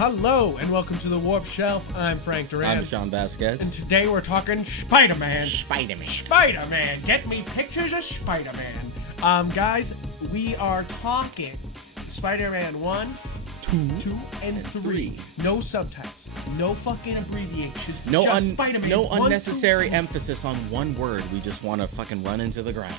Hello and welcome to the Warp Shelf. I'm Frank Duran. I'm Sean Vasquez. And today we're talking Spider-Man. Spider-Man. Spider-Man. Get me pictures of Spider-Man. Guys, we are talking Spider-Man 1, 2, and 3. No subtitles. No fucking abbreviations. No, just Spider-Man. no 1, unnecessary emphasis on one word. We just want to fucking run into the ground.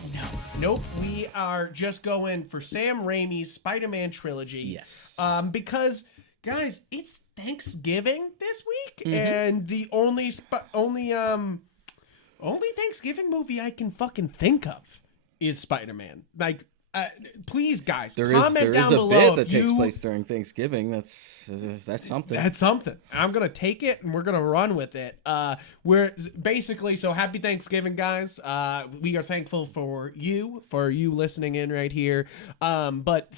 Nope. We are just going for Sam Raimi's Spider-Man trilogy. Yes. Because, guys, it's Thanksgiving this week, and the only Thanksgiving movie I can fucking think of is Spider-Man. Like, please, guys, comment down below. There is a bit that takes place during Thanksgiving. That's something. That's something. I'm gonna take it and we're gonna run with it. We're basically so happy Thanksgiving, guys. We are thankful for you listening in right here. But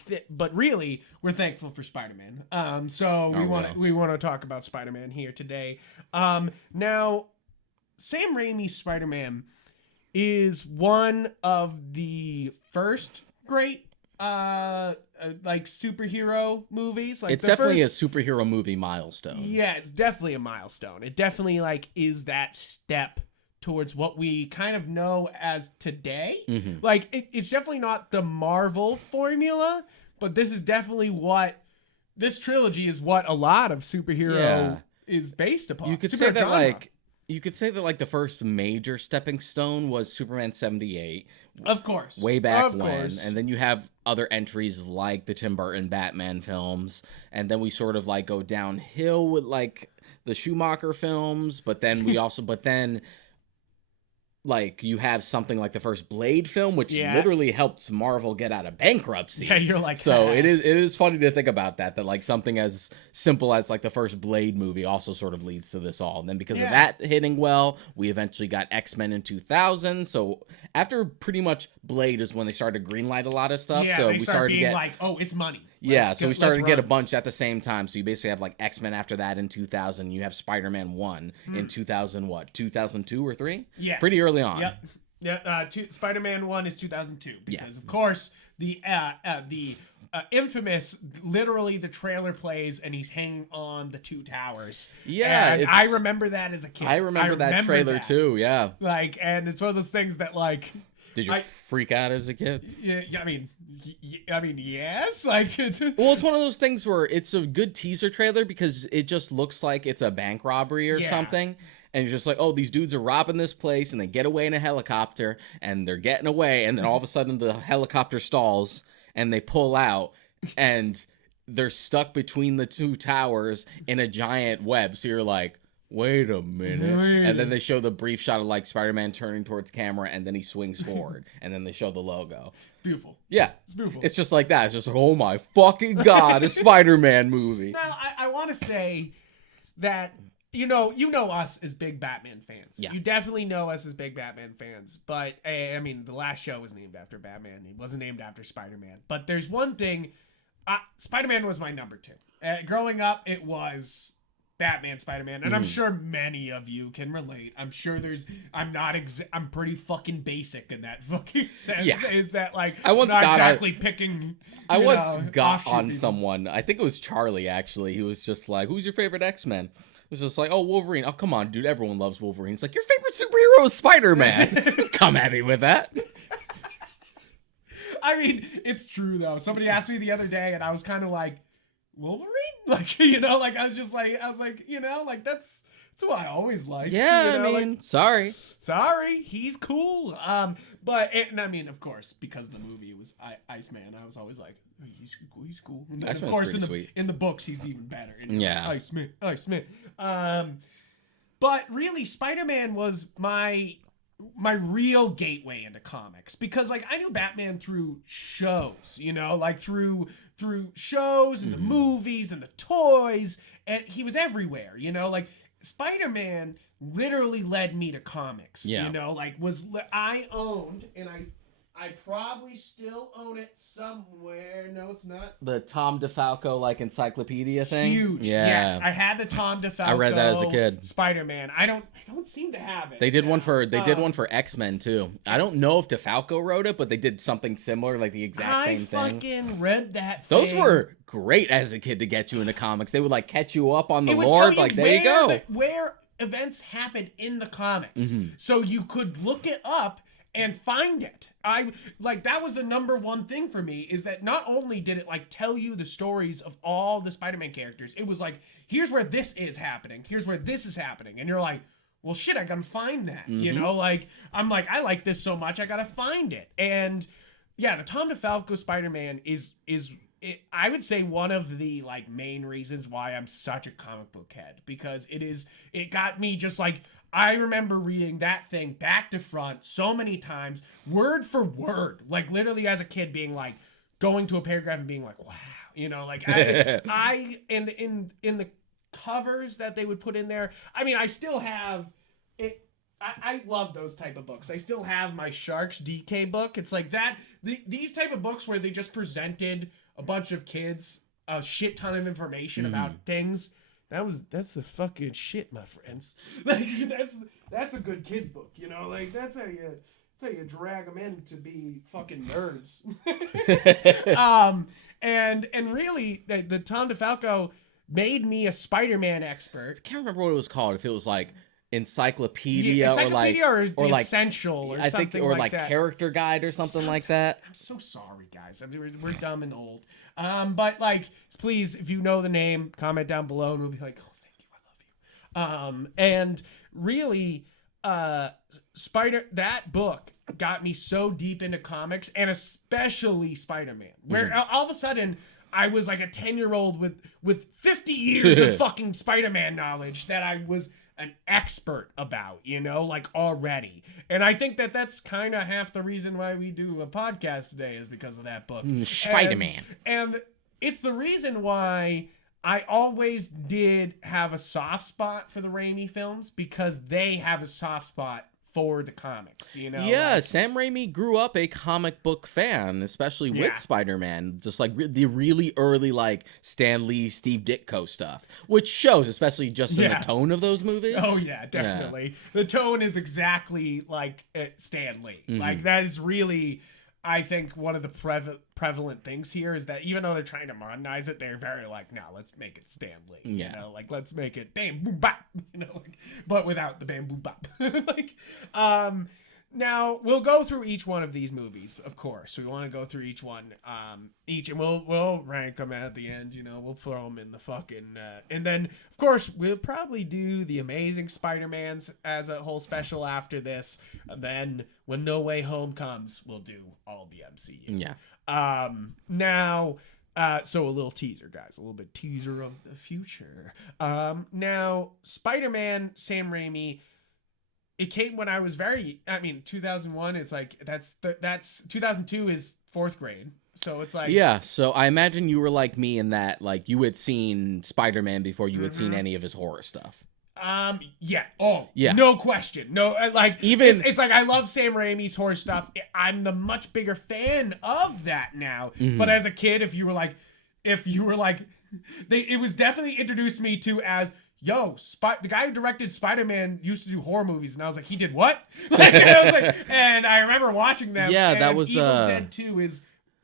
really, we're thankful for Spider-Man. So we want to talk about Spider-Man here today. Now, Sam Raimi's Spider-Man is one of the first great like superhero movies. Like, it's definitely a superhero movie milestone. Yeah, it's definitely a milestone. It definitely like is that step towards what we kind of know as today. Like it's definitely not the Marvel formula, but this is definitely what this trilogy is, what a lot of superhero is based upon. You could say that like the first major stepping stone was Superman 78. Of course. Way back when. And then you have other entries like the Tim Burton Batman films. And then we sort of like go downhill with like the Schumacher films. But then like you have something like the first Blade film, which literally helped Marvel get out of bankruptcy. Yeah, you're like, so it is funny to think about that like something as simple as like the first Blade movie also sort of leads to this all. And then because of that hitting well, we eventually got X-Men in 2000. So after pretty much Blade is when they started to greenlight a lot of stuff. Yeah, so we started being to get like, oh, it's money. So we started to get a bunch at the same time. So you basically have like X-Men after that in 2000. You have Spider-Man 1 in 2002 or 3? Yes. Pretty early on. Yep. Yeah, Spider-Man 1 is 2002 because of course the infamous, literally the trailer plays and he's hanging on the two towers. Yeah, and I remember that as a kid. I rember that trailer too. Yeah, like, and it's one of those things that like. Did you freak out as a kid? Yeah, I mean, yes. Like, it's well, it's one of those things where it's a good teaser trailer because it just looks like it's a bank robbery or something. And you're just like, oh, these dudes are robbing this place, and they get away in a helicopter, and they're getting away, and then all of a sudden the helicopter stalls, and they pull out, and they're stuck between the two towers in a giant web. So you're like, wait a minute. And then they show the brief shot of like Spider-Man turning towards camera, and then he swings forward, and then they show the logo. Beautiful. Yeah. It's beautiful. It's just like that. It's just like, oh my fucking God, a Spider-Man movie. Now, I want to say that, you know us as big Batman fans. Yeah. You definitely know us as big Batman fans. But, I mean, the last show was named after Batman. It wasn't named after Spider-Man. But there's one thing. Spider-Man was my number 2. Growing up, it was Batman, Spider-Man, and I'm sure many of you can relate. I'm sure I'm pretty fucking basic in that fucking sense. Yeah. Is that like I once got on someone. I think it was Charlie actually. He was just like, "Who's your favorite X-Men?" It was just like, "Oh, Wolverine." Oh, come on, dude. Everyone loves Wolverine. It's like, your favorite superhero is Spider-Man. Come at me with that. I mean, it's true though. Somebody asked me the other day, and I was kind of like, Wolverine? Like, like I was like, like that's who I always liked. Yeah, I mean, like, sorry, he's cool. But I mean, of course, because the movie was Iceman, I was always like, oh, he's cool. And then, of course, in the books, he's even better. Iceman. But really, Spider-Man was my real gateway into comics, because like I knew Batman through shows, like through shows and the movies and the toys, and he was everywhere, like Spider-Man literally led me to comics. Like I owned, and I probably still own it somewhere. No, it's not. The Tom DeFalco like encyclopedia thing. Huge. Yeah. Yes, I had the Tom DeFalco. I read that as a kid. Spider-Man. I don't seem to have it. They did one for X-Men too. I don't know if DeFalco wrote it, but they did something similar, like the exact same thing. I fucking read that. Those were great as a kid to get you into comics. They would like catch you up on the lore. Like there you go. Where events happened in the comics, so you could look it up and find it. That was the number one thing for me, is that not only did it like tell you the stories of all the Spider-Man characters, it was like, here's where this is happening, here's where this is happening, and you're like, well shit, I gotta find that. You know, like I'm like, I like this so much, I gotta find it. And yeah, the Tom DeFalco Spider-Man is I would say one of the like main reasons why I'm such a comic book head, because it got me just like, I remember reading that thing back to front so many times, word for word, like literally as a kid being like, going to a paragraph and being like, wow, you know, like I in the covers that they would put in there. I mean, I still have it. I love those type of books. I still have my Sharks DK book. It's like that. These type of books where they just presented a bunch of kids a shit ton of information about things. That's the fucking shit, my friends. Like that's a good kids book, you know. Like that's how you drag them in to be fucking nerds. And really, the Tom DeFalco made me a Spider-Man expert. I can't remember what it was called. If it was like encyclopedia or like essential or something like that. Character guide or something like that. I'm so sorry, guys. I mean, we're dumb and old. But like, please, if you know the name, comment down below, and we'll be like, oh, thank you, I love you. And really, that book got me so deep into comics, and especially Spider-Man, where all of a sudden I was like a 10-year-old with 50 years of fucking Spider-Man knowledge that I was an expert about, you know, like already. And I think that's kind of half the reason why we do a podcast today, is because of that book. Spider-Man. And it's the reason why I always did have a soft spot for the Raimi films, because they have a soft spot for the comics, you know? Yeah, like, Sam Raimi grew up a comic book fan, especially with Spider-Man. Just like the really early, like, Stan Lee, Steve Ditko stuff, which shows, especially just in the tone of those movies. Oh, yeah, definitely. Yeah. The tone is exactly like Stan Lee. Like, that is really, I think, one of the prevalent things here, is that even though they're trying to modernize it, they're very like, no, let's make it Stan Lee. You know, like, let's make it bam, boom, bop, you know, like, but without the bam, boom, bop. Like, now we'll go through each one of these movies, of course. We want to go through each one, and we'll rank them at the end, you know, we'll throw them in the fucking, and then, of course, we'll probably do the Amazing Spider-Mans as a whole special after this, and then when No Way Home comes, we'll do all the MCU. Yeah. Now, so a little teaser, guys, a little bit teaser of the future. Now, Spider-Man, Sam Raimi, it came when I was 2001, it's like, that's 2002 is 4th grade. So it's like, yeah. So I imagine you were like me in that, like, you had seen Spider-Man before you had seen any of his horror stuff. Yeah. Oh, yeah. No question. No, like, even it's like, I love Sam Raimi's horror stuff. I'm the much bigger fan of that now. But as a kid, if you were like, it was definitely introduced me to as, yo, the guy who directed Spider-Man used to do horror movies, and I was like, he did what? Like, I was like, and I remember watching them. Yeah, that was Evil Dead 2 is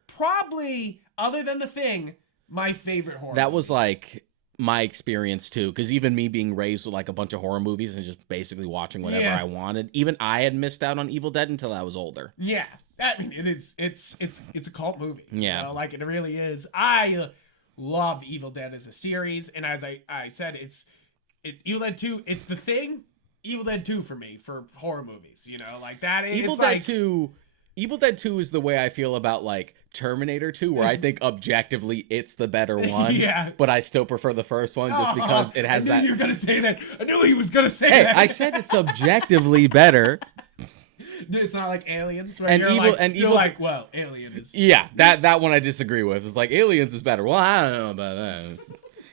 probably, other than The Thing, my favorite horror. That was like my experience too, because even me being raised with like a bunch of horror movies and just basically watching whatever I wanted, even I had missed out on Evil Dead until I was older. Yeah, I mean, it's a cult movie. Yeah, you know, like, it really is. I love Evil Dead as a series, and as I said, Evil Dead 2, it's The Thing, Evil Dead 2 for me, for horror movies, you know, like, that is Evil Dead 2. Evil Dead 2 is the way I feel about, like, Terminator 2, where I think objectively it's the better one. Yeah. But I still prefer the first one just because it has that. I knew you were going to say that. I knew he was going to say that. Hey, I said it's objectively better. It's not like Aliens, right? You're like, well, Alien is... Yeah, that one I disagree with. It's like, Aliens is better. Well, I don't know about that.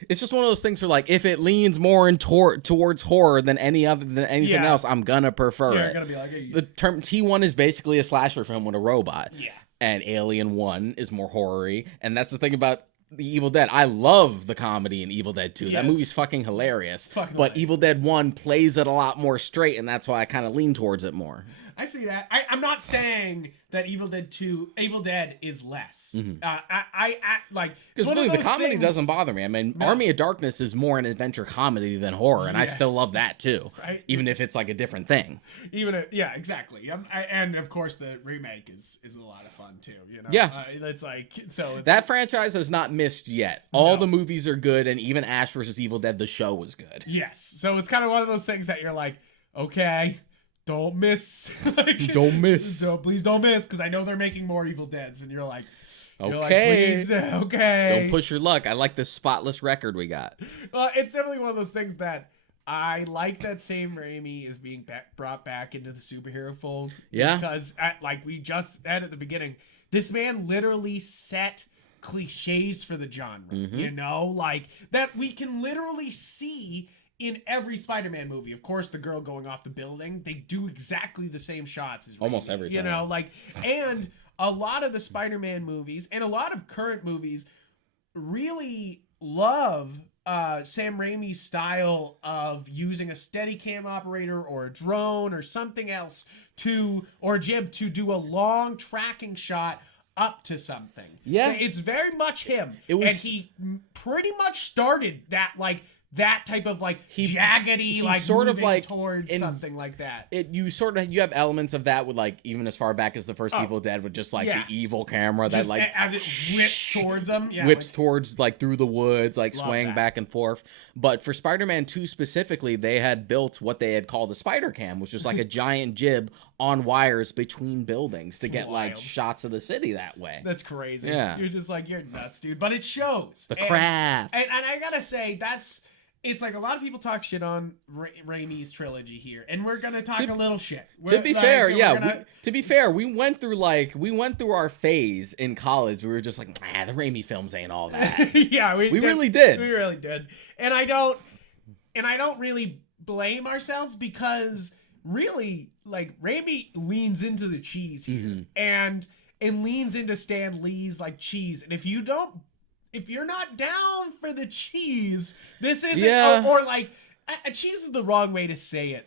It's just one of those things where, like, if it leans more towards horror than anything else, I'm gonna prefer it. Gonna be like, hey, the term T1 is basically a slasher film with a robot. Yeah. And Alien 1 is more horror-y. And that's the thing about The Evil Dead. I love the comedy in Evil Dead 2. That movie's fucking hilarious. But Evil Dead 1 plays it a lot more straight, and that's why I kind of lean towards it more. I see that. I'm not saying that Evil Dead is less. I like, because really the comedy doesn't bother me. I mean, Army of Darkness is more an adventure comedy than horror, and I still love that too, right? Even if it's like a different thing. Yeah, exactly. And of course the remake is a lot of fun too. You know, it's like that franchise has not missed yet. All the movies are good, and even Ash vs. Evil Dead, the show was good. Yes, so it's kind of one of those things that you're like, okay. Don't miss. Don't miss. Please don't miss, because I know they're making more Evil Deads, and you're like, please, okay. Don't push your luck. I like this spotless record we got. It's definitely one of those things that I like that Sam Raimi is being brought back into the superhero fold. Yeah. Because, like we just said at the beginning, this man literally set cliches for the genre. You know, like that we can literally see in every Spider-Man movie. Of course, the girl going off the building, they do exactly the same shots as Raimi, almost every time. You know, like, and a lot of the Spider-Man movies and a lot of current movies really love Sam Raimi's style of using a Steadicam operator or a drone or something else or a jib to do a long tracking shot up to something. Yeah. It's very much him. And he pretty much started that type of like jaggedy, like sort of like towards something like that. You have elements of that with like even as far back as the first Evil Dead with just like the evil camera that like as it whips towards them, whips towards like through the woods, like swaying back and forth. But for Spider-Man 2 specifically, they had built what they had called a spider cam, which was like a giant jib on wires between buildings to get like shots of the city that way. That's crazy. Yeah, you're just like, you're nuts, dude. But it shows the craft. And I gotta say it's like a lot of people talk shit on Raimi's trilogy here, and we're gonna talk a little shit. To be fair, we went through our phase in college. We were just like, the Raimi films ain't all that. We really did. We really did, and I don't really blame ourselves, because really, like, Raimi leans into the cheese here, and leans into Stan Lee's like cheese, and if you're not down for the cheese, this isn't, or like, cheese is the wrong way to say it.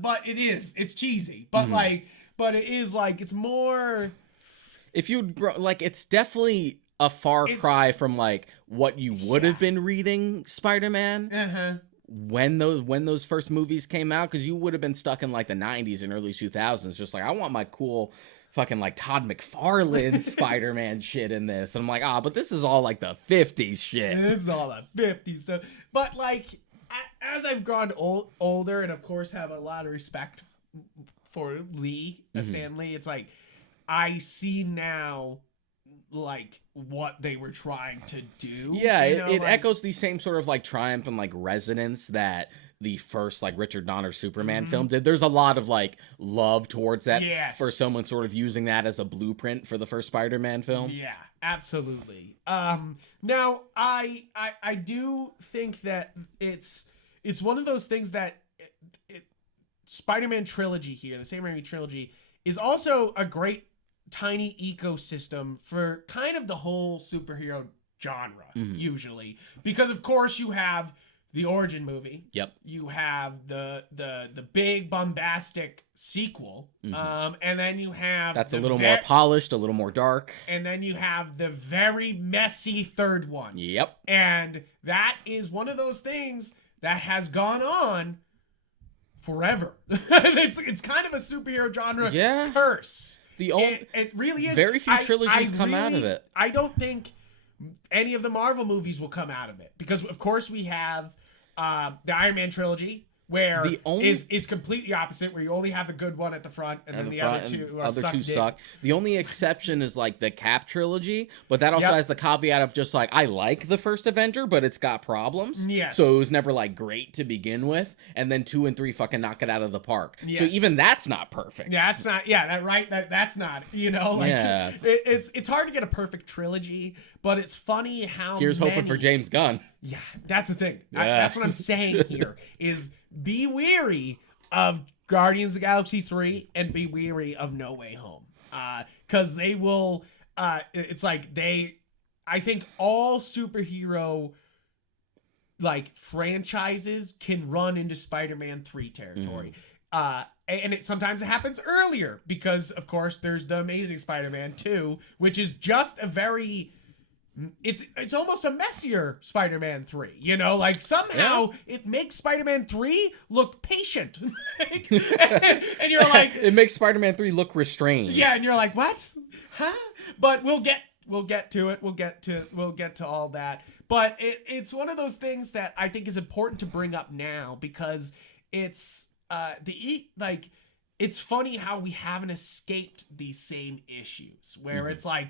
But it's cheesy. But but it is like, it's more. If you like, it's definitely a far cry from like what you would have been reading Spider-Man. When those first movies came out, because you would have been stuck in like the 90s and early 2000s, just like, I want my cool fucking like Todd McFarlane Spider-Man shit in this. And I'm like, but this is all like the 50s shit. This is all the 50s. So, but like, as I've grown older, and of course have a lot of respect for Stan Lee, it's like, I see now like what they were trying to do. Yeah, it echoes the same sort of like triumph and like resonance that the first like Richard Donner Superman film did. There's a lot of like love towards that for someone sort of using that as a blueprint for the first Spider-Man film. Yeah, absolutely. Now I do think that it's one of those things that Spider-Man trilogy here, the Sam Raimi trilogy, is also a great tiny ecosystem for kind of the whole superhero genre, usually, because of course you have the origin movie. Yep. You have the big bombastic sequel. And then you have that's a little more polished, a little more dark. And then you have the very messy third one. Yep. And that is one of those things that has gone on forever. It's kind of a superhero genre curse. It really is. Very few trilogies come out of it. I don't think any of the Marvel movies will come out of it, because of course we have the Iron Man trilogy, where is completely opposite, where you only have the good one at the front, and then the other two suck. The only exception is like the Cap trilogy, but that also has the caveat of just like, I like the first Avenger, but it's got problems. Yes. So it was never like great to begin with, and then 2 and 3 fucking knock it out of the park. Yes. So even that's not perfect. Yeah, that's not. Yeah, that's not. You know, like it's hard to get a perfect trilogy, but it's funny how here's hoping for James Gunn. Yeah, that's the thing. Yeah. That's what I'm saying here is be wary of Guardians of the Galaxy 3 and be wary of No Way Home. Because they will, it's like I think all superhero like franchises can run into Spider-Man 3 territory. And sometimes it happens earlier because, of course, there's the Amazing Spider-Man 2, which is just a very... It's almost a messier Spider-Man 3, you know? Like, somehow it makes Spider-Man 3 look patient. and you're like... It makes Spider-Man 3 look restrained. Yeah, and you're like, what? Huh? But we'll get to it. We'll get to all that. But it's one of those things that I think is important to bring up now because it's it's funny how we haven't escaped these same issues where it's like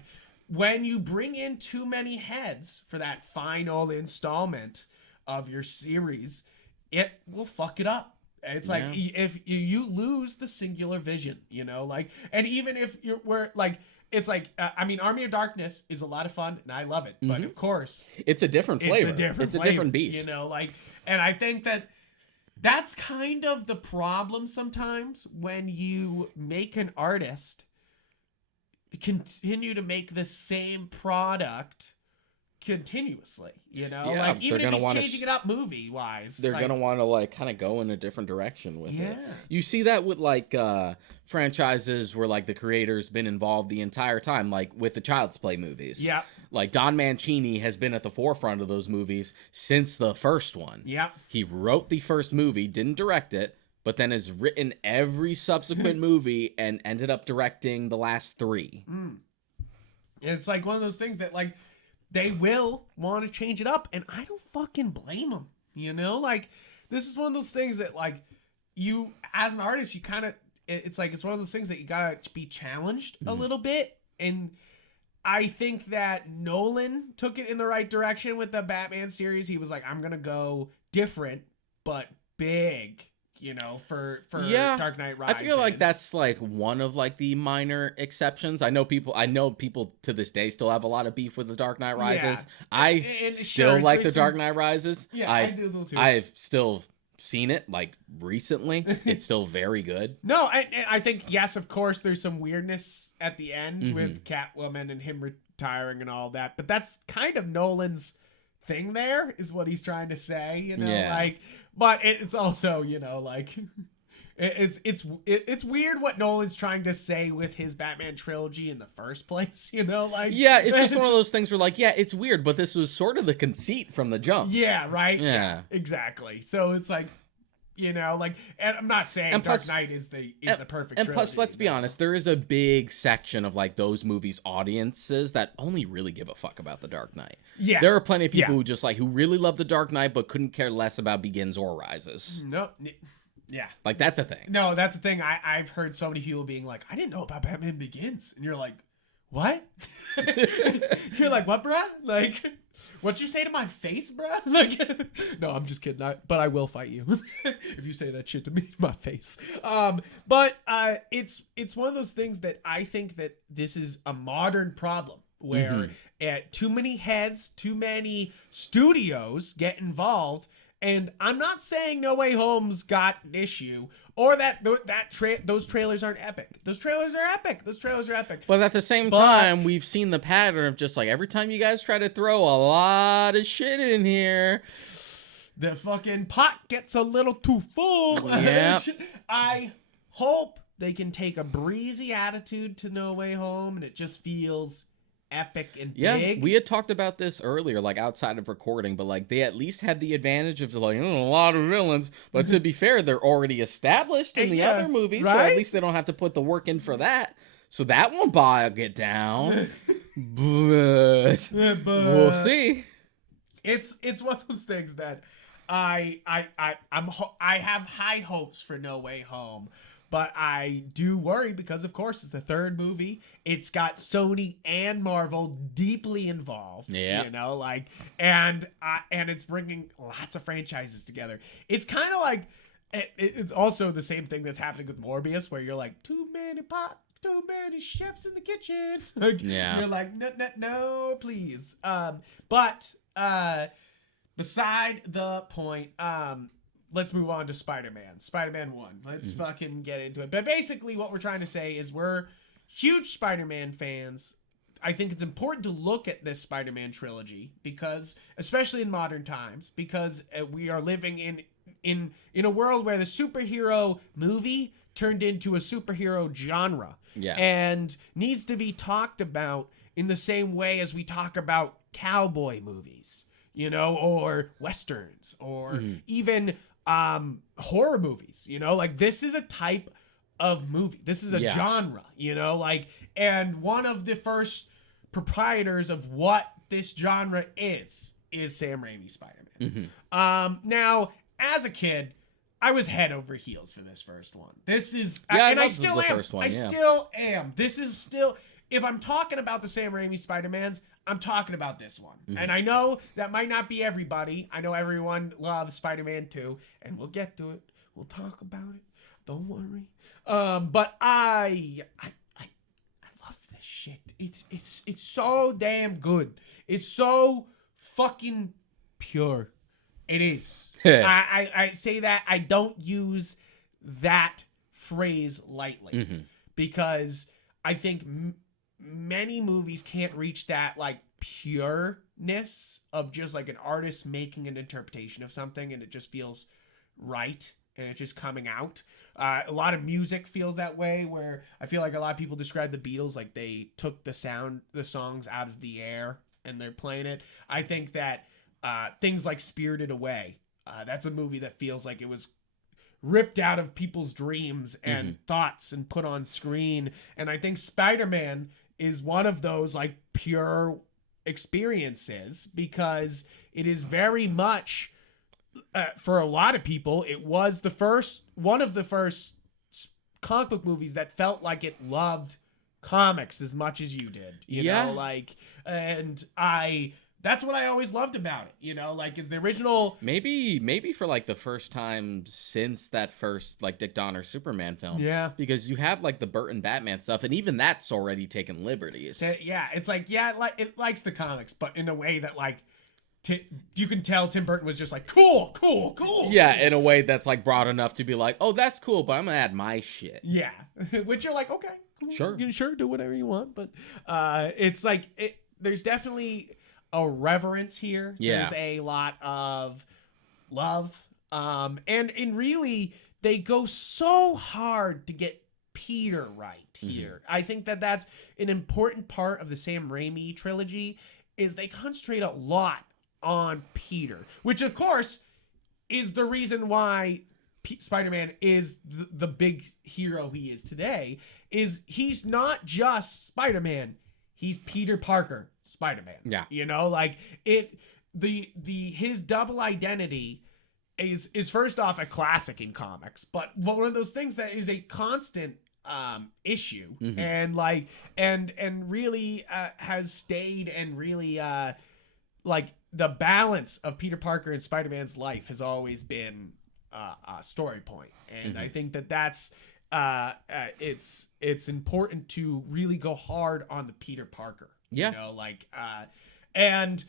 when you bring in too many heads for that final installment of your series, it will fuck it up. It's like if you lose the singular vision, you know, like, and even if it's like, I mean, Army of Darkness is a lot of fun and I love it, but of course it's a different flavor. It's a different beast, you know, like, and I think that's kind of the problem sometimes when you make an artist continue to make the same product continuously, you know, like even if he's changing it up movie wise, they're gonna want to like kind of go in a different direction with it. Yeah. You see that with like franchises where like the creator's been involved the entire time, like with the Child's Play movies. Yeah. Like Don Mancini has been at the forefront of those movies since the first one. Yeah. He wrote the first movie, didn't direct it, but then has written every subsequent movie and ended up directing the last 3. It's like one of those things that like they will want to change it up, and I don't fucking blame them. You know, like this is one of those things that like you as an artist, you kind of it's like it's one of those things that you gotta be challenged a little bit, and I think that Nolan took it in the right direction with the Batman series. He was like, I'm gonna go different but big, you know, for Dark Knight Rises. I feel like that's like one of like the minor exceptions. I know people to this day still have a lot of beef with the Dark Knight Rises. I still like the Dark Knight Rises. Yeah, I do too. I've still seen it like recently. It's still very good. No, I think yes, of course, there's some weirdness at the end with Catwoman and him retiring and all that, but that's kind of Nolan's thing. There is what he's trying to say, you know, like. But it's also, you know, like it's weird what Nolan's trying to say with his Batman trilogy in the first place, you know, like it's just one of those things where like it's weird, but this was sort of the conceit from the jump. Yeah, right. Yeah, exactly. So it's like, you know, like, and I'm not saying Dark Knight is the perfect and trilogy, plus let's be honest, there is a big section of like those movies audiences that only really give a fuck about the Dark Knight. Yeah, there are plenty of people who just like who really love the Dark Knight but couldn't care less about Begins or Rises. Yeah, like that's a thing. No, that's the thing. I've heard so many people being like, I didn't know about Batman Begins, and you're like, what? You're like, what, bruh? Like, what'd you say to my face, bruh? Like, no, I'm just kidding. But I will fight you if you say that shit to me to my face. But it's one of those things that I think that this is a modern problem where too many heads, too many studios get involved. And I'm not saying No Way Home's got an issue or that those trailers aren't epic. Those trailers are epic. But at the same time, we've seen the pattern of just like every time you guys try to throw a lot of shit in here, the fucking pot gets a little too full. Yeah. I hope they can take a breezy attitude to No Way Home and it just feels epic and big. We had talked about this earlier, like outside of recording, but like they at least had the advantage of like a lot of villains. But to be fair, they're already established in the other movies, so at least they don't have to put the work in for that. So that won't bog it down. but we'll see. It's one of those things that I have high hopes for No Way Home. But I do worry because, of course, it's the third movie. It's got Sony and Marvel deeply involved. Yeah, you know, like, and it's bringing lots of franchises together. It's kind of like it's also the same thing that's happening with Morbius, where you're like, too many chefs in the kitchen. Like, you're like, no, please. But beside the point. Let's move on to Spider-Man. Spider-Man 1. Let's fucking get into it. But basically what we're trying to say is we're huge Spider-Man fans. I think it's important to look at this Spider-Man trilogy because, especially in modern times, because we are living in a world where the superhero movie turned into a superhero genre. Yeah. And needs to be talked about in the same way as we talk about cowboy movies, you know, or westerns, or even horror movies, you know, like this is a type of movie. This is a genre, you know, like, and one of the first proprietors of what this genre is Sam Raimi Spider-Man. Now, as a kid, I was head over heels for this first one. This is, and I still am. I still am. This is still, if I'm talking about the Sam Raimi Spider-Mans, I'm talking about this one. And I know that might not be everybody. I know everyone loves Spider-Man 2, and we'll get to it. We'll talk about it. Don't worry. But I love this shit. It's so damn good. It's so fucking pure. It is. I say that. I don't use that phrase lightly because I think many movies can't reach that like pureness of just like an artist making an interpretation of something and it just feels right and it's just coming out. A lot of music feels that way, where I feel like a lot of people describe the Beatles like they took the songs out of the air and they're playing it. I think that things like Spirited Away, that's a movie that feels like it was ripped out of people's dreams and thoughts and put on screen. And I think Spider-Man is one of those like pure experiences because it is very much, for a lot of people, it was one of the first comic book movies that felt like it loved comics as much as you did, you know, like, and that's what I always loved about it, you know, like, is the original. Maybe for like the first time since that first like Dick Donner Superman film. Yeah. Because you have like the Burton Batman stuff, and even that's already taken liberties. Yeah, it's like, it likes the comics, but in a way that like, you can tell Tim Burton was just like, cool. Yeah, in a way that's like broad enough to be like, oh, that's cool, but I'm gonna add my shit. Yeah, which you're like, okay, cool. Sure. You can sure do whatever you want, but it's like, there's definitely a reverence here. Yeah. There's a lot of love. And really, they go so hard to get Peter right here. I think that that's an important part of the Sam Raimi trilogy, is they concentrate a lot on Peter, which of course is the reason why Spider-Man is the big hero he is today. Is he's not just Spider-Man, he's Peter Parker Spider-Man. Yeah, you know, like his double identity is first off a classic in comics, but one of those things that is a constant issue and like and really has stayed, and really like the balance of Peter Parker and Spider-Man's life has always been a story point, and I think that that's it's important to really go hard on the Peter Parker. Yeah, you know, like and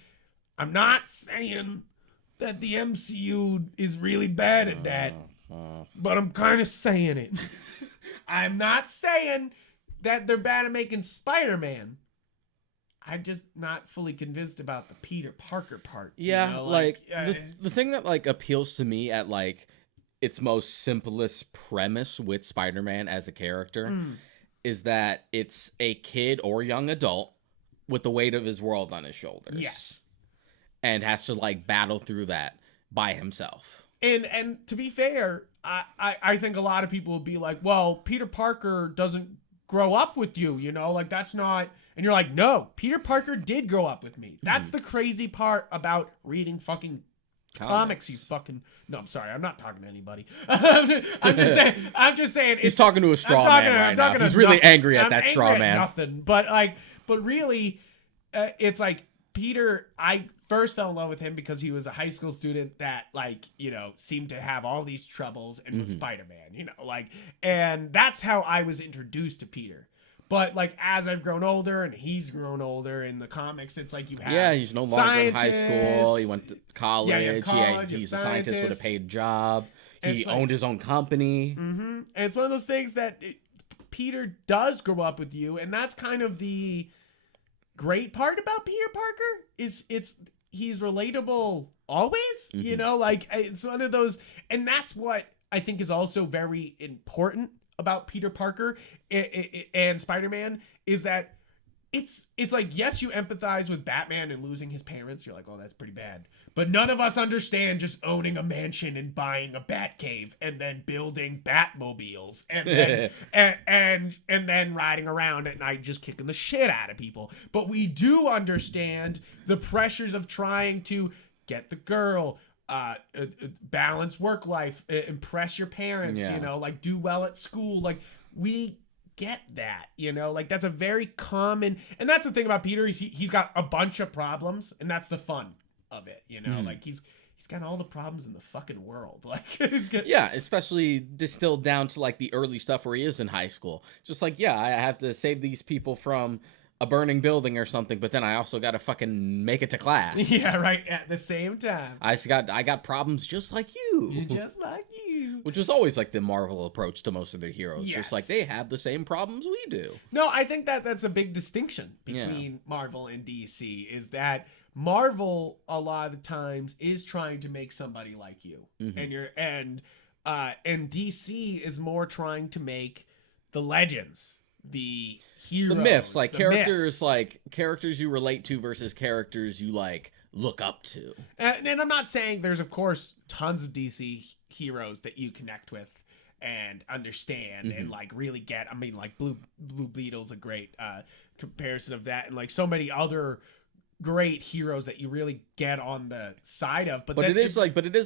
I'm not saying that the MCU is really bad at that, but I'm kind of saying it. I'm not saying that they're bad at making Spider-Man. I'm just not fully convinced about the Peter Parker part. Yeah, you know? like the thing that like appeals to me at like its most simplest premise with Spider-Man as a character is that it's a kid or young adult with the weight of his world on his shoulders. Yes. And has to like battle through that by himself. And to be fair, I think a lot of people will be like, well, Peter Parker doesn't grow up with you, you know, like that's not, and you're like, no, Peter Parker did grow up with me. That's the crazy part about reading fucking comics, you fucking, no, I'm sorry, I'm not talking to anybody. I'm just saying he's talking to a straw man right now. He's really angry at that straw man. Nothing, but really, it's like Peter, I first fell in love with him because he was a high school student that, like, you know, seemed to have all these troubles and was Spider-Man, you know, like, and that's how I was introduced to Peter. But like as I've grown older and he's grown older in the comics, it's like you have he's no longer in high school. He went to college. Yeah, He's a scientist with a paid job. He like, owned his own company. And it's one of those things that Peter does grow up with you, and that's kind of the great part about Peter Parker is he's relatable always. You know, like it's one of those, and that's what I think is also very important about Peter Parker and Spider-Man is that it's like, yes, you empathize with Batman and losing his parents. You're like, oh, that's pretty bad. But none of us understand just owning a mansion and buying a Batcave and then building Batmobiles and then and then riding around at night just kicking the shit out of people. But we do understand the pressures of trying to get the girl, balance work life, impress your parents, you know, like do well at school. Like we get that, you know, like that's a very common, and that's the thing about Peter is he's got a bunch of problems, and that's the fun of it, you know, like he's got all the problems in the fucking world, like especially distilled down to like the early stuff where he is in high school, just like I have to save these people from a burning building or something, but then I also got to fucking make it to class. Yeah, right. At the same time, I got problems just like you. Just like you. Which was always like the Marvel approach to most of their heroes. Yes. Just like they have the same problems we do. No, I think that's a big distinction between Marvel and DC is that Marvel a lot of the times is trying to make somebody like you, and DC is more trying to make the legends, the heroes, the myths, like characters, myths. Like characters you relate to versus characters you like look up to. And I'm not saying there's of course tons of DC heroes that you connect with and understand and like really get. I mean, like Blue Beetle's a great comparison of that, and like so many other great heroes that you really get on the side of. But it is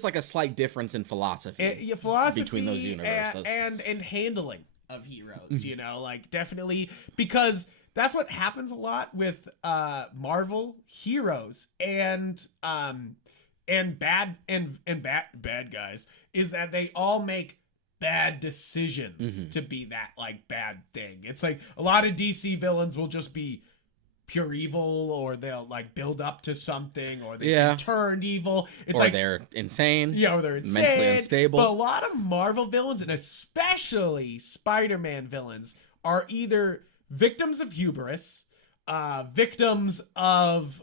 like a slight difference in philosophy between those universes and handling of heroes, you know, like definitely, because that's what happens a lot with Marvel heroes and bad guys is that they all make bad decisions to be that like bad thing. It's like a lot of DC villains will just be pure evil, or they'll like build up to something, or they turned evil. It's like they're insane. Yeah, or they're insane, mentally unstable. But a lot of Marvel villains, and especially Spider-Man villains, are either victims of hubris, victims of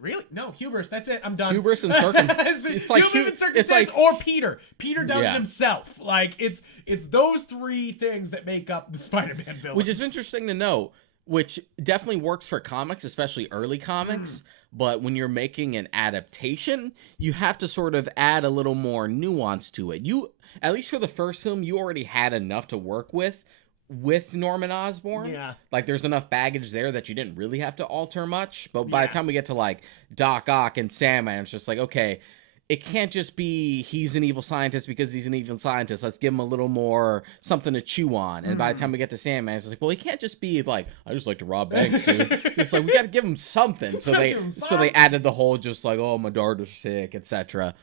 really? No, hubris. That's it. I'm done. Hubris and circumstance. It's like circumstance, like, or Peter. Peter does it himself. Like it's those three things that make up the Spider-Man villains. Which is interesting to know. Which definitely works for comics, especially early comics. But when you're making an adaptation, you have to sort of add a little more nuance to it. You, at least for the first film, you already had enough to work with Norman Osborn. Yeah. Like there's enough baggage there that you didn't really have to alter much. But by the time we get to like Doc Ock and Sandman, it's just like, okay, it can't just be he's an evil scientist because he's an evil scientist. Let's give him a little more something to chew on. And by the time we get to Sandman, it's like, well, he can't just be like, I just like to rob banks, dude. Just like, we got to give him something. So they added the whole just like, oh, my daughter's sick, etc.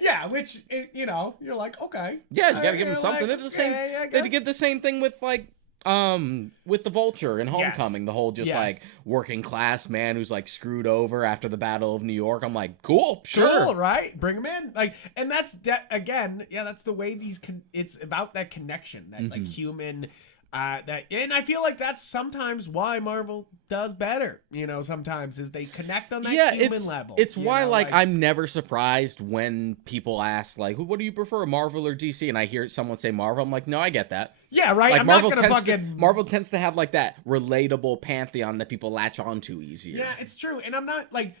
Yeah, which, you know, you're like, okay. Yeah, you got to give him something. Like, they did the same thing with like with the Vulture in Homecoming, the whole just like working class man who's like screwed over after the Battle of New York. I'm like, cool, sure, cool, right? Bring him in, like, and that's again, that's the way these it's about that connection, that like human, that, and I feel like that's sometimes why Marvel does better. You know, sometimes is they connect on that human level. It's why like I'm never surprised when people ask like, what do you prefer, Marvel or DC? And I hear someone say Marvel. I'm like, no, I get that. Yeah, right. Like I'm Marvel not gonna Marvel tends to have like that relatable pantheon that people latch onto easier. Yeah, it's true. And I'm not like,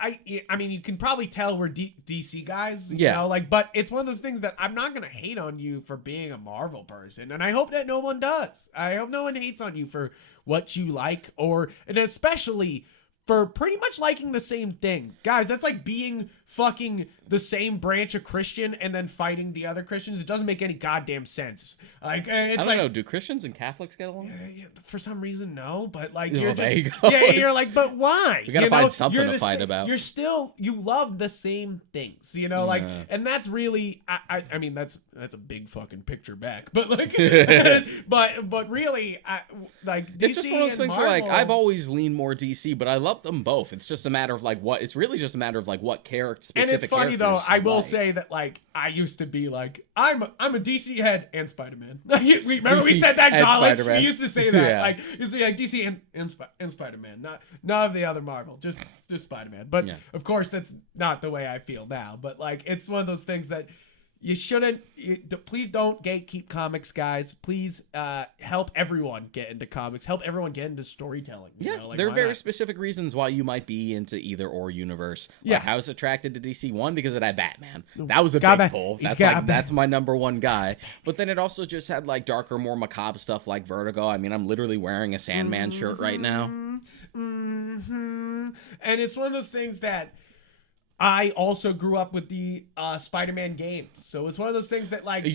I mean, you can probably tell we're DC guys, you know, like, but it's one of those things that I'm not gonna hate on you for being a Marvel person, and I hope that no one does. I hope no one hates on you for what you like, and especially for pretty much liking the same thing. Guys, that's like being fucking the same branch of Christian and then fighting the other Christians. It doesn't make any goddamn sense. Like, it's I don't know. Do Christians and Catholics get along? For some reason, no. But like, Oh, you're there just, you go. yeah, you're like, but why? We gotta find something to fight about. You're still, you love the same things, you know, like, and that's really, I mean, that's a big fucking picture back, but like, but really, like, DC it's just one of those things Marvel, where like I've always leaned more DC, but I love them both. It's just a matter of like what. It's really just a matter of like what character. And it's funny though. I will say that like I used to be like I'm a DC head and Spider-Man. Remember DC we said that in college. Spider-Man. We used to say that Yeah. like used to be like DC and Spider-Man, none of the other Marvel, just Spider-Man. But of course that's not the way I feel now. But like it's one of those things that you shouldn't. Please don't gatekeep comics, guys. Please help everyone get into comics. Help everyone get into storytelling. You know? Like, there are very specific reasons why you might be into either or universe. Like, I was attracted to DC one because it had Batman. That was a big pull. That's my number one guy. But then it also just had like darker, more macabre stuff like Vertigo. I mean, I'm literally wearing a Sandman shirt right now. And it's one of those things that. I also grew up with the Spider-Man games, so it's one of those things that like. Are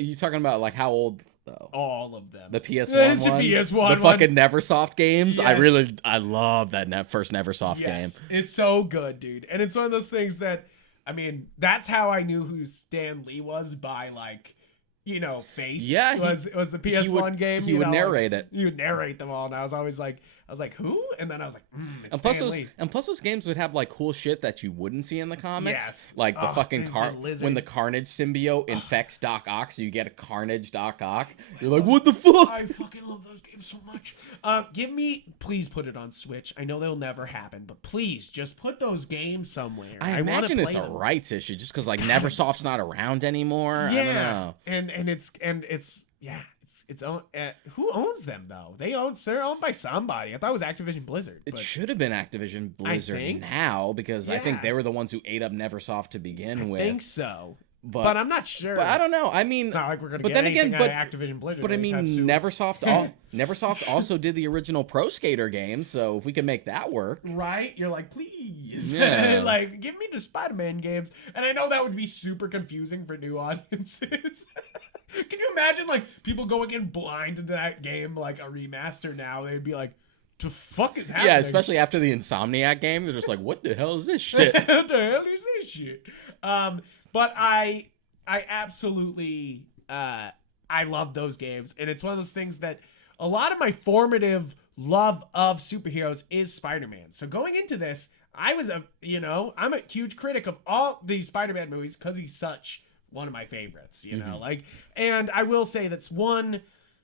you talking about like how old though? All of them. The PS1 It's ones, a PS1 the fucking Neversoft games. Yes. I love that first Neversoft game. It's so good, dude, and it's one of those things that, I mean, that's how I knew who Stan Lee was by like. You know, Face was the PS1 game. He would narrate it. He would narrate them all, and I was always like, who? And then I was like, it's and plus those games would have like cool shit that you wouldn't see in the comics. Yes. Like the fucking when the Carnage symbiote infects Doc Ock, so you get a Carnage Doc Ock. You're like, what the fuck? I fucking love those games so much. Please put it on Switch. I know that'll never happen, but please just put those games somewhere. I imagine it's a rights issue, just because like Neversoft's not around anymore. Yeah, I don't know. It's owned. Who owns them though? They're owned by somebody. I thought it was Activision Blizzard. It should have been Activision Blizzard now because I think they were the ones who ate up Neversoft to begin with. I think so. But I'm not sure. But I don't know. I mean, it's not like we're gonna get anything out of Activision Blizzard. But I mean, Neversoft also did the original Pro Skater game, so if we can make that work, right? You're like, please, yeah. give me the Spider-Man games. And I know that would be super confusing for new audiences. Can you imagine like people going in blind into that game like a remaster now? They'd be like, the fuck is happening? Yeah, especially after the Insomniac game, they're just like, what the hell is this shit? What the hell is this shit? But I absolutely I love those games, and it's one of those things that a lot of my formative love of superheroes is Spider-Man. So going into this, I'm a huge critic of all these Spider-Man movies because he's such one of my favorites, you know, like, and I will say that's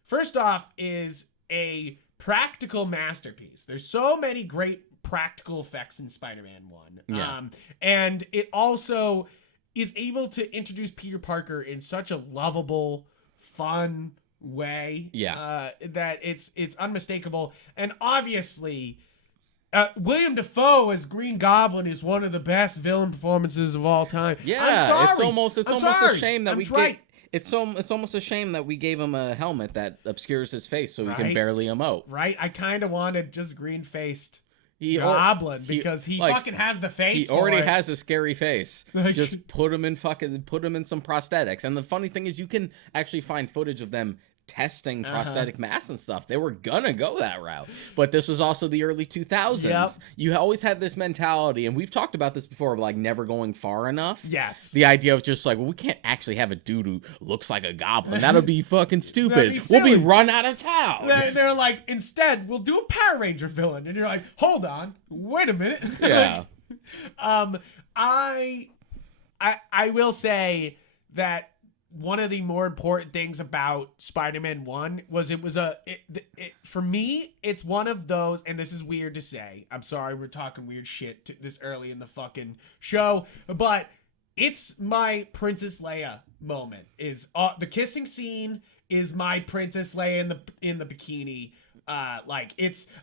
first off is a practical masterpiece. There's so many great practical effects in Spider-Man 1. Yeah. And it also is able to introduce Peter Parker in such a lovable, fun way. Yeah. That it's unmistakable. And obviously, William Dafoe as Green Goblin is one of the best villain performances of all time. Yeah, I'm sorry. it's almost a shame that it's almost a shame that we gave him a helmet that obscures his face so he can barely emote. Right? I kind of wanted just green-faced Goblin because he fucking has the face. He already has a scary face. Just put him in some prosthetics. And the funny thing is you can actually find footage of them testing prosthetic masks and stuff. They were gonna go that route, but this was also the early 2000s. Yep. You always had this mentality, and we've talked about this before, like never going far enough. Yes. The idea of just like, well, we can't actually have a dude who looks like a goblin. That'll be fucking stupid. We'll be run out of town. They're like, instead, we'll do a Power Ranger villain, and you're like, hold on, wait a minute. Yeah. I will say that one of the more important things about Spider-Man 1 was for me, it's one of those, and this is weird to say. I'm sorry we're talking weird shit this early in the fucking show, but it's my Princess Leia moment. Is the kissing scene is my Princess Leia in the bikini.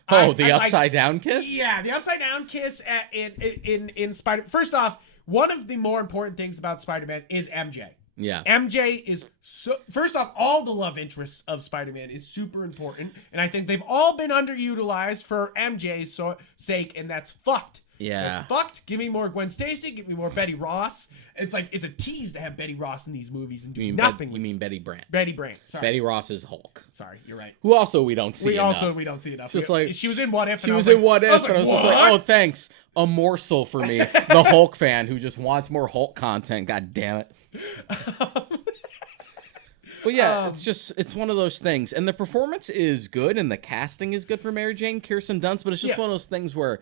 Upside down kiss? Yeah, the upside down kiss in Spider. First off, one of the more important things about Spider-Man is MJ. Yeah. MJ is so, first off, all the love interests of Spider-Man is super important, and I think they've all been underutilized for MJ's sake, and that's fucked. Yeah. That's fucked. Give me more Gwen Stacy. Give me more Betty Ross. It's like, it's a tease to have Betty Ross in these movies and do nothing. You mean Betty Brant? Betty Brant. Sorry. Betty Ross is Hulk. Sorry, you're right. Who also we don't see enough. We don't see enough. It's just like she was in What If. She was in What If, and I was just like, oh, thanks. A morsel for me, the Hulk fan who just wants more Hulk content. God damn it. But yeah, it's one of those things, and the performance is good, and the casting is good for Mary Jane, Kirsten Dunst. But it's just one of those things where.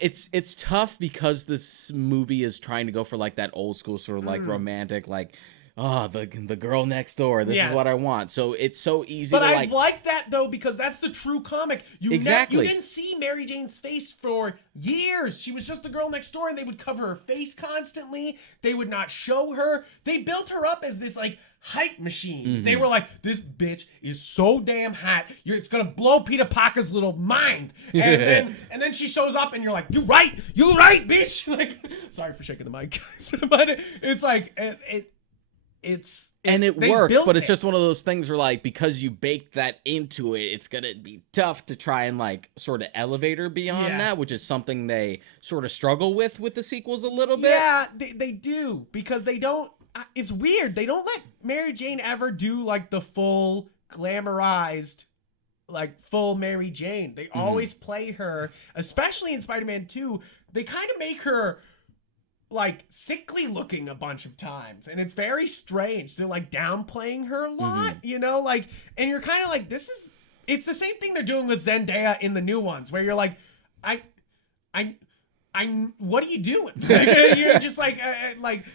It's tough because this movie is trying to go for like that old school sort of like romantic, like, oh, the girl next door. This is what I want. So it's so easy. But to, I like that though, because that's the true comic. You didn't see Mary Jane's face for years. She was just the girl next door, and they would cover her face constantly. They would not show her. They built her up as this like hype machine. Mm-hmm. They were like, this bitch is so damn hot. It's gonna blow Peter Parker's little mind. And then she shows up, and you're like, you right, bitch. Like, sorry for shaking the mic, guys, but it's like it works, but it's just one of those things where like, because you baked that into it, it's gonna be tough to try and like sort of elevate her beyond that, which is something they sort of struggle with the sequels a little bit. Yeah, they do, because they don't. It's weird. They don't let Mary Jane ever do like the full glamorized, like full Mary Jane. They always play her, especially in Spider-Man 2. They kind of make her like sickly looking a bunch of times, and it's very strange. They're like downplaying her a lot, you know, like, and you're kind of like, it's the same thing they're doing with Zendaya in the new ones, where you're like, what are you doing? You're just like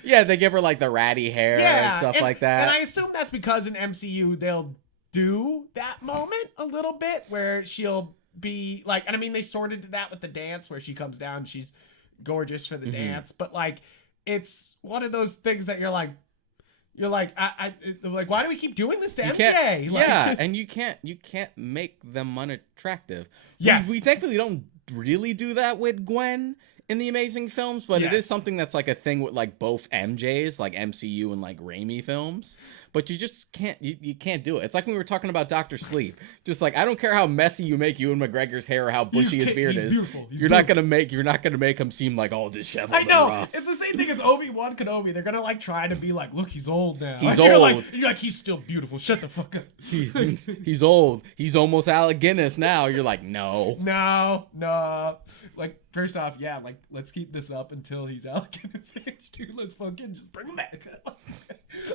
yeah, they give her like the ratty hair and stuff like that. And I assume that's because in MCU they'll do that moment a little bit where she'll be like, and I mean they sort of did that with the dance where she comes down, she's gorgeous for the dance, but like it's one of those things that you're like I like, why do we keep doing this to MJ? Yeah, and you can't make them unattractive. Yes, we thankfully don't really do that with Gwen in the Amazing films, but it is something that's like a thing with like both MJs, like MCU and like Raimi films. But you just can't, you can't do it. It's like when we were talking about Dr. Sleep. Just like, I don't care how messy you make Ewan McGregor's hair or how bushy his beard is. You're not gonna make him seem like all disheveled. I know. And rough. It's the same thing as Obi-Wan Kenobi. They're gonna like try to be like, look, he's old now. He's old. You're like, he's still beautiful. Shut the fuck up. He's old. He's almost Alec Guinness now. You're like, no. Like, first off, yeah, like, let's keep this up until he's Alec Guinness age too. Let's fucking just bring him back.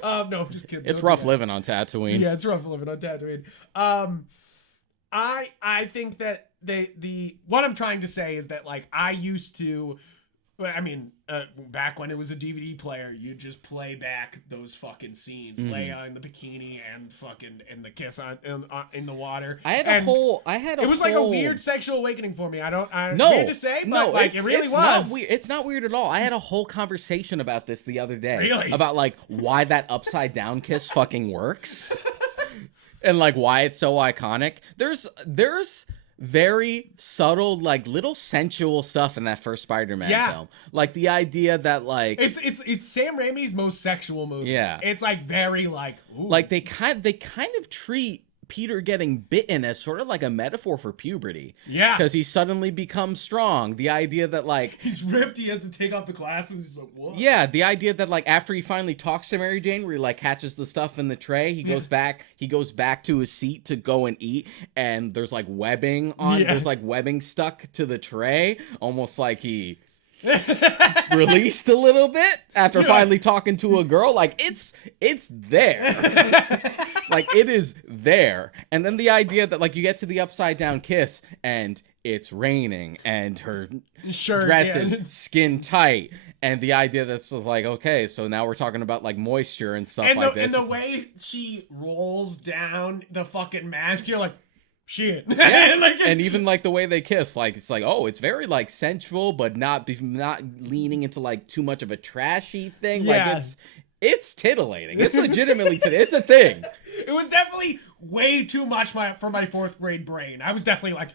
No, I'm just kidding. It's rough living on Tatooine. Yeah, it's rough living on Tatooine. I think that what I'm trying to say is that like I used to, I mean, back when it was a DVD player, you just play back those fucking scenes, Leia in the bikini and fucking and the kiss in the water. It was like a weird sexual awakening for me. Weird to say, but like it really was. It's not weird at all. I had a whole conversation about this the other day. Really? About like why that upside down kiss fucking works. And like why it's so iconic. There's very subtle, like little sensual stuff in that first Spider-Man film. Like the idea that like it's Sam Raimi's most sexual movie. Yeah. It's like very like ooh. Like they kind of treat Peter getting bitten as sort of like a metaphor for puberty. Yeah. Because he suddenly becomes strong. The idea that like he's ripped, he has to take off the glasses, he's like, what? Yeah, the idea that like after he finally talks to Mary Jane, where he like catches the stuff in the tray, he goes back to his seat to go and eat, and there's like webbing there's like webbing stuck to the tray, almost like he released a little bit after finally talking to a girl. Like it's there. Like it is there. And then the idea that like you get to the upside down kiss and it's raining and her dress is skin tight, and the idea that's just like, okay, so now we're talking about like moisture and stuff like this. And the way she rolls down the fucking mask, you're like, shit. Yeah. And even like the way they kiss, like it's like, oh, it's very like sensual, but not leaning into like too much of a trashy thing. Yeah. Like it's titillating. It's legitimately it's a thing. It was definitely way too much for my fourth grade brain. I was definitely like,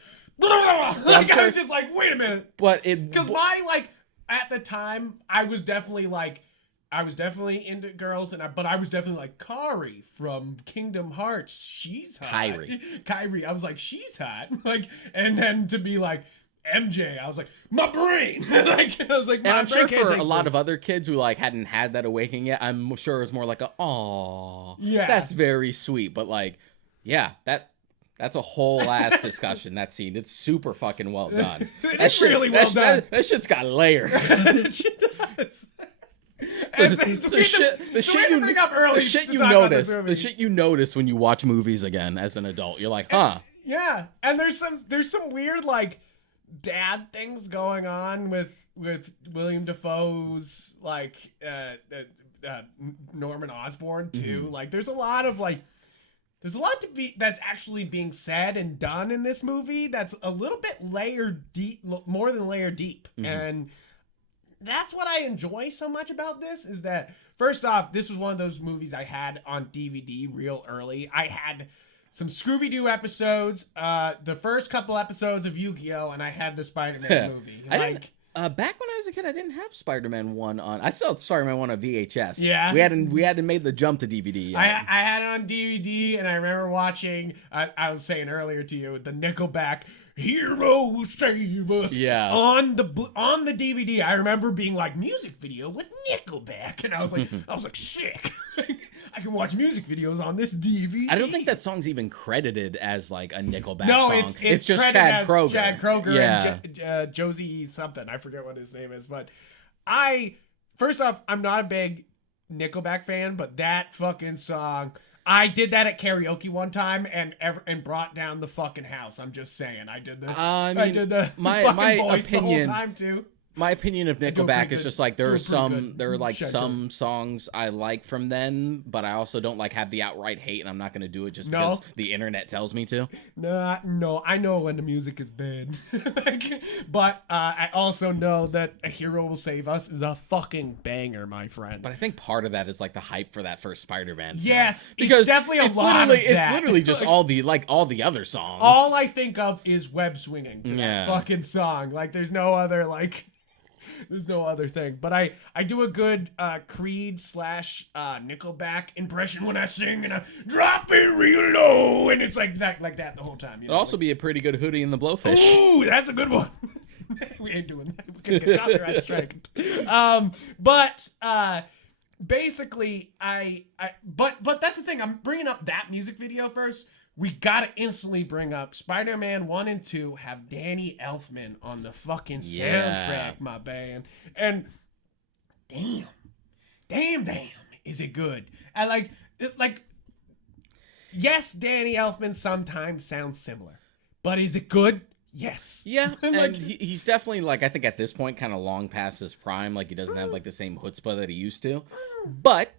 I was just like, wait a minute. But because my like at the time I was definitely like, I was definitely into girls, but I was definitely like Kari from Kingdom Hearts. She's hot. Kyrie. I was like, she's hot. Like, and then to be like MJ, I was like, my brain. Like, I was like, and I'm sure for a lot of other kids who like hadn't had that awakening yet, I'm sure it was more like a, aw, yeah, that's very sweet. But like, yeah, that's a whole ass discussion. That scene, it's super fucking well done. It's really well done. That shit's got layers. It does. The shit you notice when you watch movies again as an adult, you're like, huh? Yeah, and there's some weird like dad things going on with William Dafoe's like Norman Osborn too. Like there's a lot that's actually being said and done in this movie that's a little bit more than layer deep. And that's what I enjoy so much about this, is that first off, this was one of those movies I had on DVD real early. I had some Scooby-Doo episodes, the first couple episodes of Yu-Gi-Oh, and I had the Spider-Man movie. Back when I was a kid, I didn't have Spider-Man 1 on. I still had Spider-Man 1 on VHS. Yeah. We hadn't made the jump to DVD yet. I had it on DVD, and I remember watching, I was saying earlier to you, the Nickelback Hero Save Us. Yeah. On the DVD, I remember being like, music video with Nickelback, and I was like, sick. I can watch music videos on this DVD. I don't think that song's even credited as like a Nickelback song. No, it's just Chad Kroeger. Chad Kroeger and Josie something. I forget what his name is, but first off, I'm not a big Nickelback fan, but that fucking song, I did that at karaoke one time and brought down the fucking house. I'm just saying. I did the fucking voice the whole time too. My opinion of Nickelback is just like there are some songs I like from them, but I also don't like have the outright hate, and I'm not going to do it just because the internet tells me to. No, I know when the music is bad. But I also know that A Hero Will Save Us is a fucking banger, my friend. But I think part of that is like the hype for that first Spider-Man film. Yes, because it's definitely a lot of that. It's literally just all the other songs. All I think of is web swinging to that fucking song. Like there's no other there's no other thing. But I do a good Creed / Nickelback impression when I sing, and I drop it real low, and it's like that the whole time. It'd also be a pretty good Hootie and the Blowfish. Ooh, that's a good one. We ain't doing that. We could get copyright strike. But basically, but that's the thing. I'm bringing up that music video first. We gotta instantly bring up Spider-Man 1 and 2 have Danny Elfman on the fucking soundtrack, my band. And damn, is it good. I yes, Danny Elfman sometimes sounds similar, but is it good? Yes. Yeah, and he's definitely, like, I think at this point kind of long past his prime. Like, he doesn't have, like, the same chutzpah that he used to. But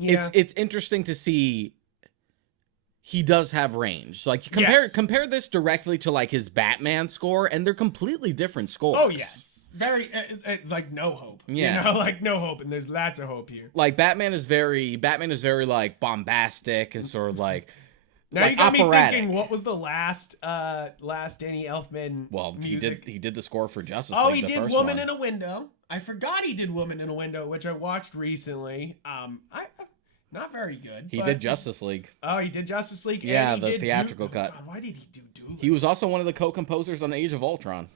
it's interesting to see he does have range. So, like, you compare this directly to, like, his Batman score, and they're completely different scores. Oh, yes. Very, it's like no hope. Yeah. You know, like no hope, and there's lots of hope here. Like, Batman is very, like, bombastic and sort of, like... Now like you got operatic. me thinking, what was the last Danny Elfman music? he did the score for Justice League. League, He did Woman in a Window. I forgot he did Woman in a Window, which I watched recently. Not very good. He did Justice League. Oh, he did Justice League. Yeah, and the theatrical cut. God, why did he do Doolittle? He was also one of the co-composers on Age of Ultron.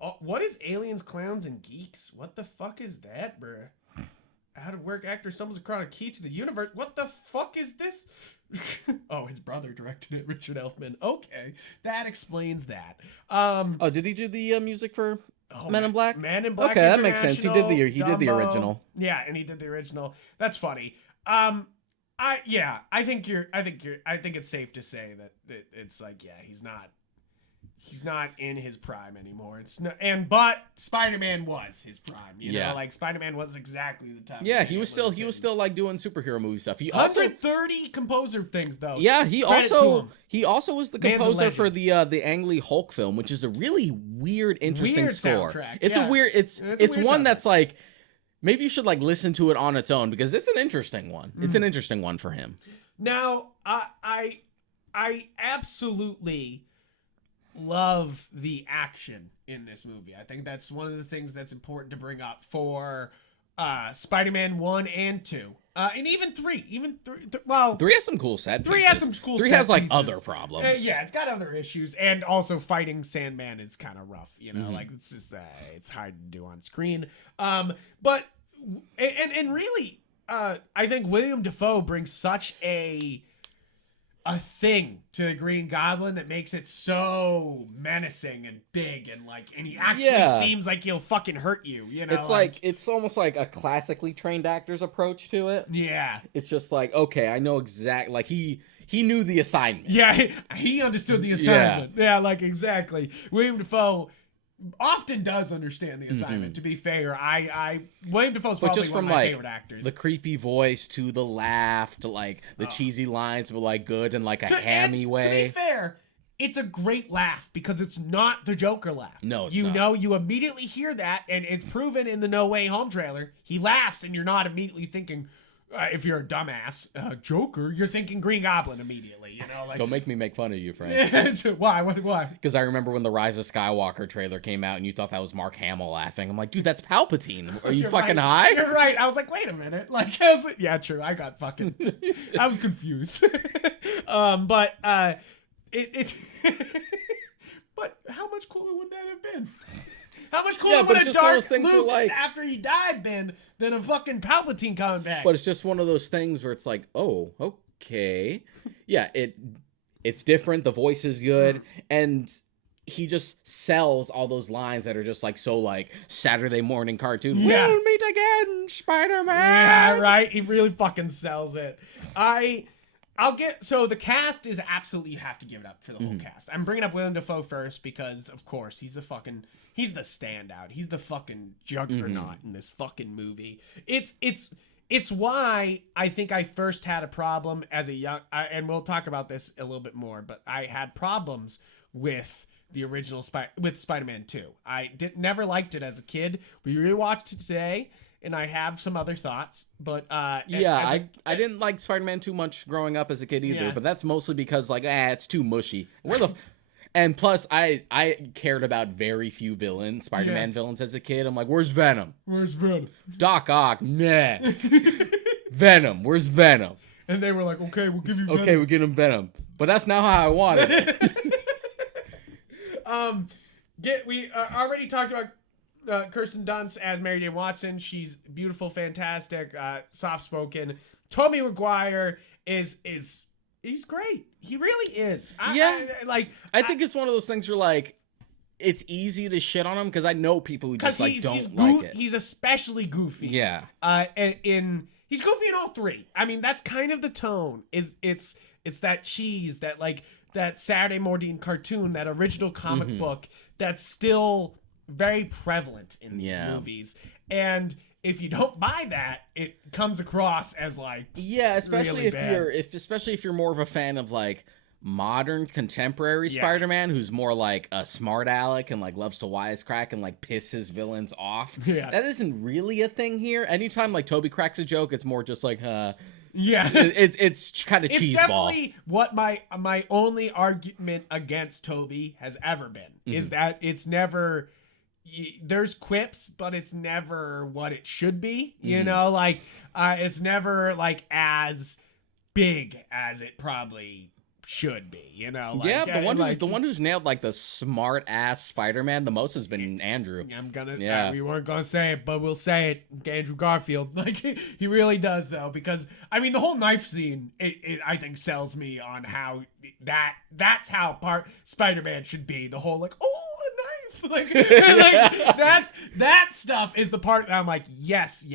Oh, what is Aliens, Clowns, and Geeks? What the fuck is that, bruh? Out of work actor stumbles across a key to the universe. What the fuck is this? Oh, his brother directed it, Richard Elfman. Okay, that explains that. Oh, did he do the music for Men in Black? Men in Black. Okay, that makes sense. He did the original. Yeah, and he did the original. That's funny. I think it's safe to say that it's like, yeah, he's not in his prime anymore. But Spider-Man was his prime. You know, like Spider-Man was exactly the time. Yeah, he was still like doing superhero movie stuff. He 130 composer things though. Yeah, he also was the composer for the Ang Lee Hulk film, which is a really weird, interesting score. Soundtrack. It's a weird. It's one that's like, maybe you should like listen to it on its own because it's an interesting one. It's an interesting one for him. Now, I absolutely love the action in this movie. I think that's one of the things that's important to bring up for Spider-Man 1 and 2. And even 3. Well, 3 has some cool set 3 pieces. has some cool 3 set has, like, pieces. other problems. Yeah, it's got other issues. And also fighting Sandman is kind of rough, you know? Like, it's just, it's hard to do on screen. But, and really, I think William Dafoe brings such a thing to the Green Goblin that makes it so menacing and big and he actually seems like he'll fucking hurt you, you know? It's like it's almost like a classically trained actor's approach to it. Yeah. It's just like, okay, I know exactly, like he knew the assignment. Yeah, he understood the assignment. Yeah, like exactly. William Dafoe often does understand the assignment. To be fair, William Dafoe's probably one of my favorite actors. The creepy voice to the laugh to like the cheesy lines, but like good in like a hammy way. To be fair, it's a great laugh because it's not the Joker laugh. No, it's not. not. You know, you immediately hear that, and it's proven in the No Way Home trailer. He laughs, and you're not immediately thinking. If you're a dumbass Joker, you're thinking Green Goblin immediately, you know? Like, don't make me make fun of you, Frank. Why? Why? Because I remember when the Rise of Skywalker trailer came out and you thought that was Mark Hamill laughing. I'm like, dude, that's Palpatine. Are you fucking high? You're right. I was like, wait a minute. Like, yeah, true. I got fucking... I was confused. But it's... But how much cooler would that have been? How much cooler would a dark Luke like, after he died been than a fucking Palpatine coming back? But it's just one of those things where it's like, oh, okay. Yeah, it's different. The voice is good. And he just sells all those lines that are just like so like Saturday morning cartoon. Yeah. We'll meet again, Spider-Man. Yeah, right? He really fucking sells it. So the cast is absolutely, you have to give it up for the whole cast. I'm bringing up Willem Dafoe first because, of course, he's the standout. He's the fucking juggernaut in this fucking movie. It's why I think I first had a problem as a young, and we'll talk about this a little bit more, but I had problems with the original with Spider-Man 2. I never liked it as a kid. We rewatched it today. And I have some other thoughts, but I didn't like Spider-Man too much growing up as a kid either, but that's mostly because like it's too mushy. And plus I cared about very few villains, Spider-Man villains as a kid. I'm like, where's Venom? Where's Venom? Doc Ock, nah. Venom, where's Venom? And they were like, okay, we'll give you Venom. Okay, we'll give him Venom. But that's not how I wanted it. We already talked about Kirsten Dunst as Mary Jane Watson. She's beautiful, fantastic, soft-spoken. Tobey Maguire is he's great. He really is. I think it's one of those things where like it's easy to shit on him because I know people who just like don't like it. He's especially goofy. Yeah. He's goofy in all 3. I mean, that's kind of the tone. It's that cheese, that like that Saturday morning cartoon, that original comic book that's still very prevalent in these movies. And if you don't buy that, it comes across as like especially really especially if you're more of a fan of like modern contemporary Spider-Man who's more like a smart aleck and like loves to wisecrack and like piss his villains off. That isn't really a thing here. Anytime like Toby cracks a joke, it's more just like it's kind of cheeseball. It's definitely what my only argument against Toby has ever been is that it's never there's quips, but it's never what it should be, you know, like it's never like as big as it probably should be, you know. Like, the one who's nailed like the smart ass Spider-Man the most has been Andrew. We weren't gonna say it, but we'll say it. Andrew Garfield, like he really does though, because I mean the whole knife scene, it I think sells me on how that's how Spider-Man should be. The whole like like that stuff is the part that I'm like, yes.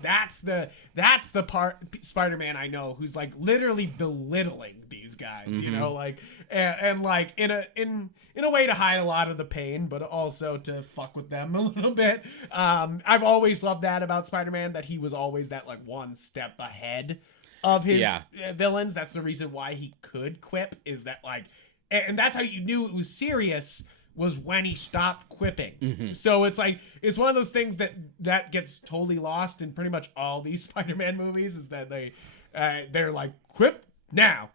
That's the part Spider-Man I know who's like literally belittling these guys, you know, like and like in a way to hide a lot of the pain, but also to fuck with them a little bit. I've always loved that about Spider-Man, that he was always that like one step ahead of his villains. That's the reason why he could quip, is that like, and that's how you knew it was serious, was when he stopped quipping. So it's like, it's one of those things that gets totally lost in pretty much all these Spider-Man movies, is that they're like, quip now.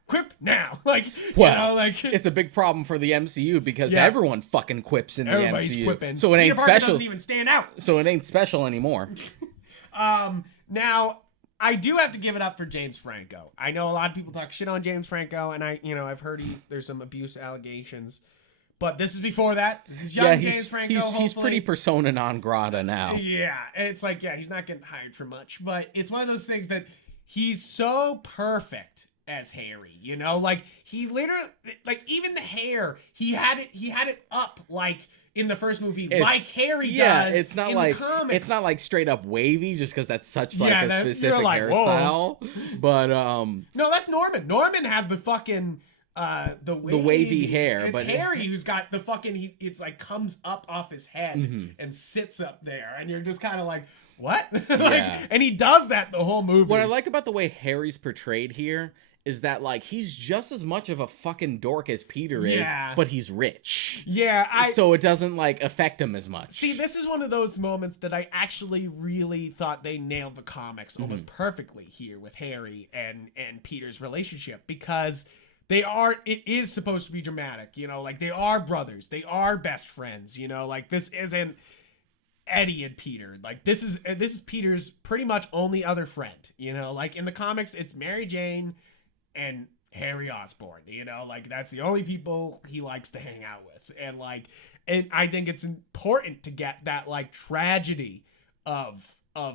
Like, well, you know, like, it's a big problem for the MCU because everyone fucking quips in the Everybody's MCU. quipping. So it ain't Peter Parker special. doesn't even stand out. So it ain't special anymore. Now, I do have to give it up for James Franco. I know a lot of people talk shit on James Franco, and I've heard there's some abuse allegations. But this is before that. This is young James Franco. He's pretty persona non grata now. Yeah, it's like, he's not getting hired for much. But it's one of those things that he's so perfect as Harry, like he literally, like even the hair, he had it up like in the first movie, like Harry does. Yeah, it's not like the comics. It's not like straight up wavy just because that's such like a specific hairstyle. But no, that's Norman. Norman had the fucking the wavy hair, it's but Harry who's got the fucking it's like comes up off his head and sits up there, and you're just kind of like, what? And he does that the whole movie. What I like about the way Harry's portrayed here is that like he's just as much of a fucking dork as Peter is, but he's rich. Yeah, so it doesn't like affect him as much. See, this is one of those moments that I actually really thought they nailed the comics almost perfectly here with Harry and Peter's relationship, because it is supposed to be dramatic, like they are brothers, they are best friends, like this isn't Eddie and Peter, like this is Peter's pretty much only other friend, like in the comics it's Mary Jane and Harry Osborn, like that's the only people he likes to hang out with, and I think it's important to get that like tragedy of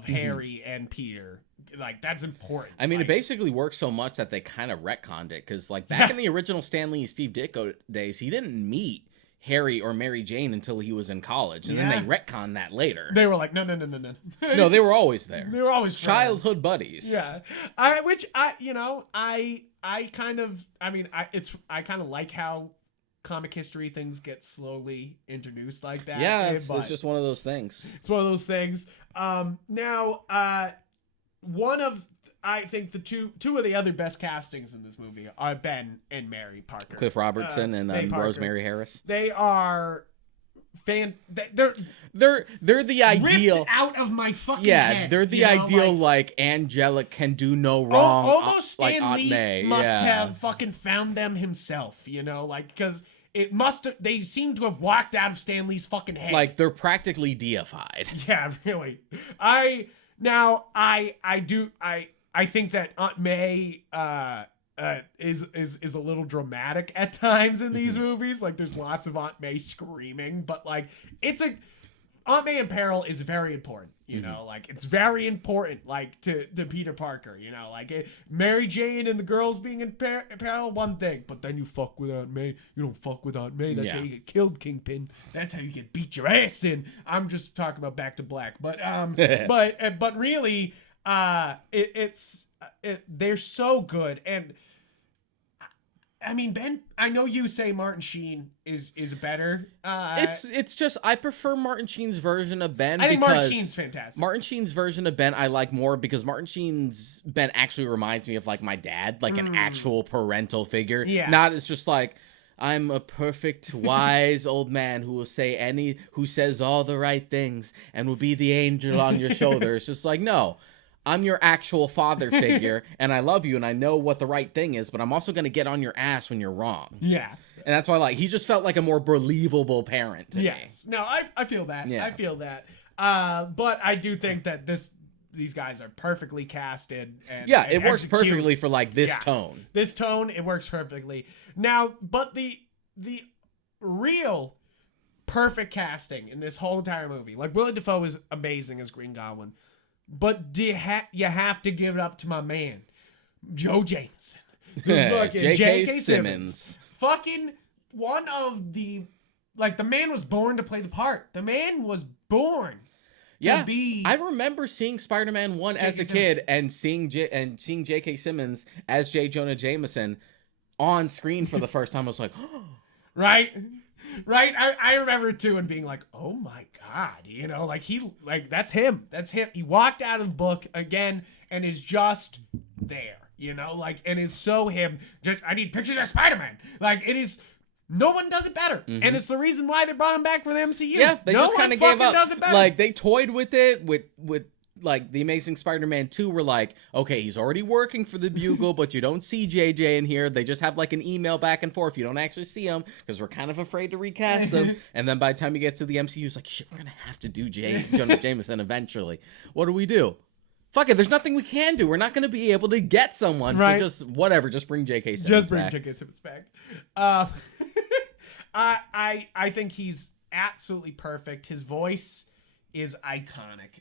Harry and Peter, like that's important. I mean, it basically works so much that they kind of retconned it, because like back in the original Stan Lee and Steve Ditko days, he didn't meet Harry or Mary Jane until he was in college, and then they retconned that later. They were like, no. No, they were always there. They were always childhood buddies. Yeah, I kind of like how comic history things get slowly introduced like that. Yeah, it's just one of those things. It's one of those things. Now, one of I think the two of the other best castings in this movie are Ben and Mary Parker. Cliff Robertson and Rosemary Harris. They are they're the ideal ripped out of my fucking head. They're the ideal like angelic can do no wrong. Almost Stan like Lee Aunt May. must have fucking found them himself, like because they seem to have walked out of Stan Lee's fucking head. Like they're practically deified. Yeah, really. I think that Aunt May is a little dramatic at times in these movies. Like there's lots of Aunt May screaming, but like Aunt May in peril is very important, like it's very important, like to Peter Parker, like Mary Jane and the girls being in peril, one thing, but then you fuck with Aunt May. You don't fuck with Aunt May. That's how you get killed, Kingpin. That's how you get beat your ass in. I'm just talking about Back to Black, but but really, they're so good. And I mean, Ben, I know you say Martin Sheen is better. It's just I prefer Martin Sheen's version of Ben. I think Martin Sheen's fantastic. Martin Sheen's version of Ben I like more because Martin Sheen's Ben actually reminds me of like my dad, like an actual parental figure. Yeah. Not as just like I'm a perfect, wise old man who says all the right things and will be the angel on your shoulder. It's just like, no. I'm your actual father figure, and I love you, and I know what the right thing is, but I'm also going to get on your ass when you're wrong. Yeah. And that's why he just felt like a more believable parent to me. No, I feel that. Yeah. I feel that. But I do think that these guys are perfectly casted. It works perfectly for like this tone. This tone, it works perfectly. Now, but the real perfect casting in this whole entire movie, like Willem Dafoe is amazing as Green Goblin. But you have to give it up to my man, Joe Jameson. J.K. Simmons. Fucking one of the... Like, the man was born to play the part. The man was born to be... I remember seeing Spider-Man 1 as a kid and seeing J.K. Simmons as J. Jonah Jameson on screen for the first time. I was like... Right? Right, I remember too, and being like, "Oh my god," like that's him. That's him. He walked out of the book again and is just there, and is so him. Just I need pictures of Spider-Man. Like it is. No one does it better, and it's the reason why they brought him back for the MCU. Yeah, they just kind of gave up. Does it better. Like they toyed with it with like the Amazing Spider-Man 2 were like, okay, he's already working for the Bugle, but you don't see JJ in here. They just have like an email back and forth. You don't actually see him because we're kind of afraid to recast him. And then by the time you get to the MCU, it's like, shit, we're going to have to do Jonah Jameson eventually. What do we do? fuck it, there's nothing we can do. We're not going to be able to get someone. Right. So just whatever, just bring J.K. Simmons back. J.K. Simmons back. I think he's absolutely perfect. His voice is iconic.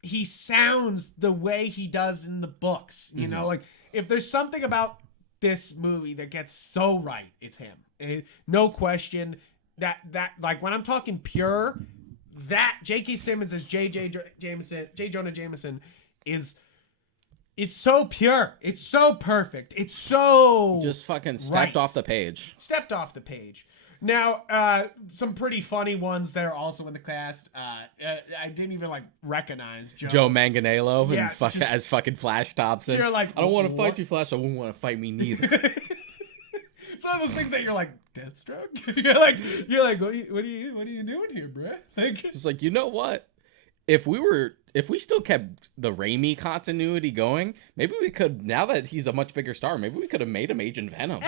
He sounds the way he does in the books. You know, like if there's something about this movie that gets so right, it's him. No question. That like when I'm talking pure, that J.K. Simmons as J. Jonah Jameson is so pure. It's so perfect. It's so just fucking stepped off the page. Stepped off the page. Now, some pretty funny ones that are also in the cast. I didn't even like recognize Joe Manganiello Yeah, as fucking Flash Thompson. You're like, I don't want to fight you, Flash. I wouldn't want to fight me neither. It's one of those things that you're like, Deathstroke. you're like, what are you doing here, bruh? Like, just like, you know what? If we still kept the Raimi continuity going, maybe we could. Now that he's a much bigger star, maybe we could have made him Agent Venom.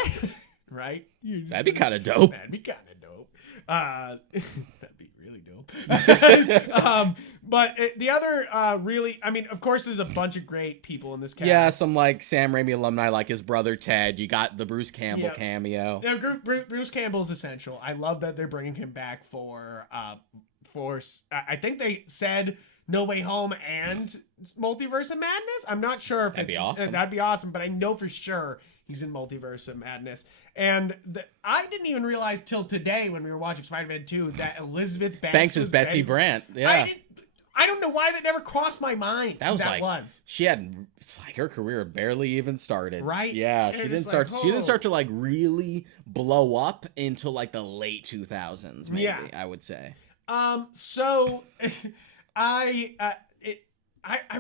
Right? That'd be kind of dope. That'd be kind of dope. That'd be really dope. But the other really, I mean, of course, there's a bunch of great people in this cast. Yeah, some like Sam Raimi alumni, like his brother Ted. You got the Bruce Campbell cameo. Yeah, Bruce Campbell is essential. I love that they're bringing him back for I think they said No Way Home and Multiverse of Madness. I'm not sure if that'd be awesome. That'd be awesome, but I know for sure he's in Multiverse of Madness. And I didn't even realize till today when we were watching Spider-Man 2 that Elizabeth Banks is Betsy Brandt. Yeah. I don't know why that never crossed my mind. She had like her career barely even started. Right? Yeah, she didn't start to like really blow up until like the late 2000s, maybe. Yeah. I would say. So I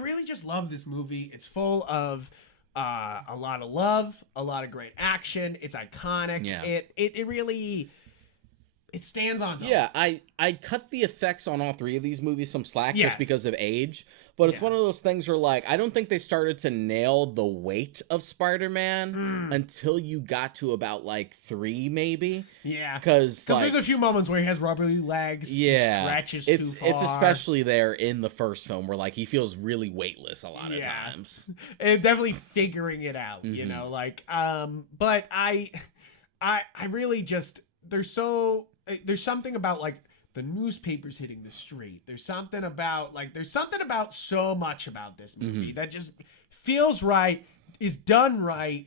really just love this movie. It's full of a lot of love, a lot of great action. It's iconic. Yeah. It really stands on its own. Yeah, I cut the effects on all three of these movies some slack just because of age. But it's one of those things where, like, I don't think they started to nail the weight of Spider-Man until you got to about, like, 3, maybe. Yeah. Because like, there's a few moments where he has rubbery legs. Yeah. Stretches too far. It's especially there in the first film where, like, he feels really weightless a lot of times. And definitely figuring it out, you know? Like, but I really just... There's something about, like, the newspapers hitting the street. There's something about so much about this movie that just feels right, is done right.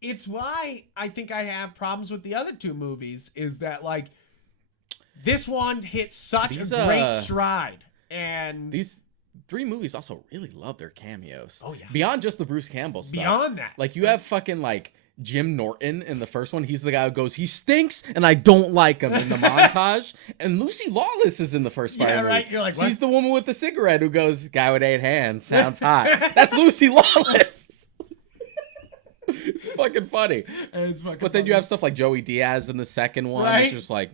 It's why I think I have problems with the other two movies, is that, like, this one hits such a great stride. And these 3 movies also really love their cameos. Oh, yeah. Beyond just the Bruce Campbell stuff. Beyond that. Like, you have fucking, like, Jim Norton in the first one. He's the guy who goes, he stinks and I don't like him in the montage. And Lucy Lawless is in the first Spider-Man. Yeah, right. You're like, what? She's the woman with the cigarette who goes, guy with 8 hands, sounds hot. That's Lucy Lawless. It's fucking funny. But then you have stuff like Joey Diaz in the second one. Right? It's just like,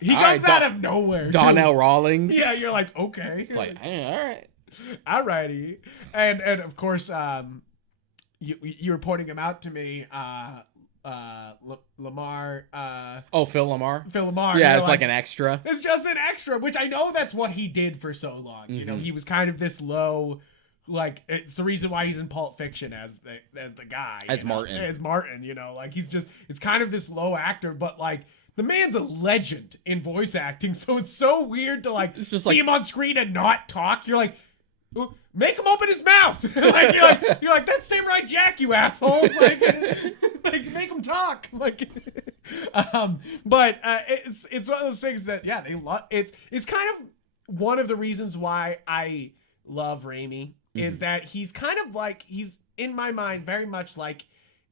he comes out of nowhere. Donnell Rawlings. Yeah, you're like, okay. It's like, hey, all right. Alrighty. And of course, you were pointing him out to me, Lamar. Phil Lamar. Phil Lamar. Yeah, it's like an extra. It's just an extra, which I know that's what he did for so long. You know, he was kind of this low, like, it's the reason why he's in Pulp Fiction as the guy. As Martin. As Martin, you know, like it's kind of this low actor, but like the man's a legend in voice acting, so it's so weird to like see him on screen and not talk. You're like, make him open his mouth. Like you're like that's Samurai Jack, you assholes. Like make him talk. Like, but it's one of those things that they love. It's kind of one of the reasons why I love Raimi is that he's kind of like, he's in my mind very much like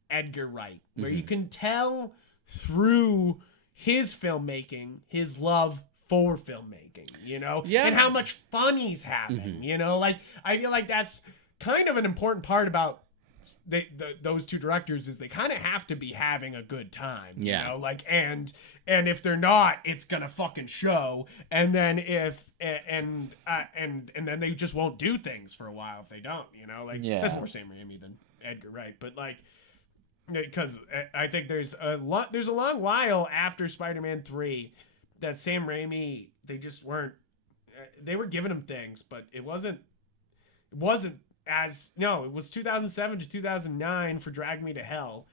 Edgar Wright, where you can tell through his filmmaking his love for filmmaking, you know, and how much fun he's having, you know, like I feel like that's kind of an important part about those two directors, is they kind of have to be having a good time, you know, like, and if they're not, it's gonna fucking show. And then and then they just won't do things for a while if they don't, you know, like that's more Sam Raimi than Edgar Wright, but like, because I think there's a long while after Spider-Man 3 that Sam Raimi, they just weren't, they were giving him things, but it wasn't as no. It was 2007 to 2009 for Drag Me to Hell,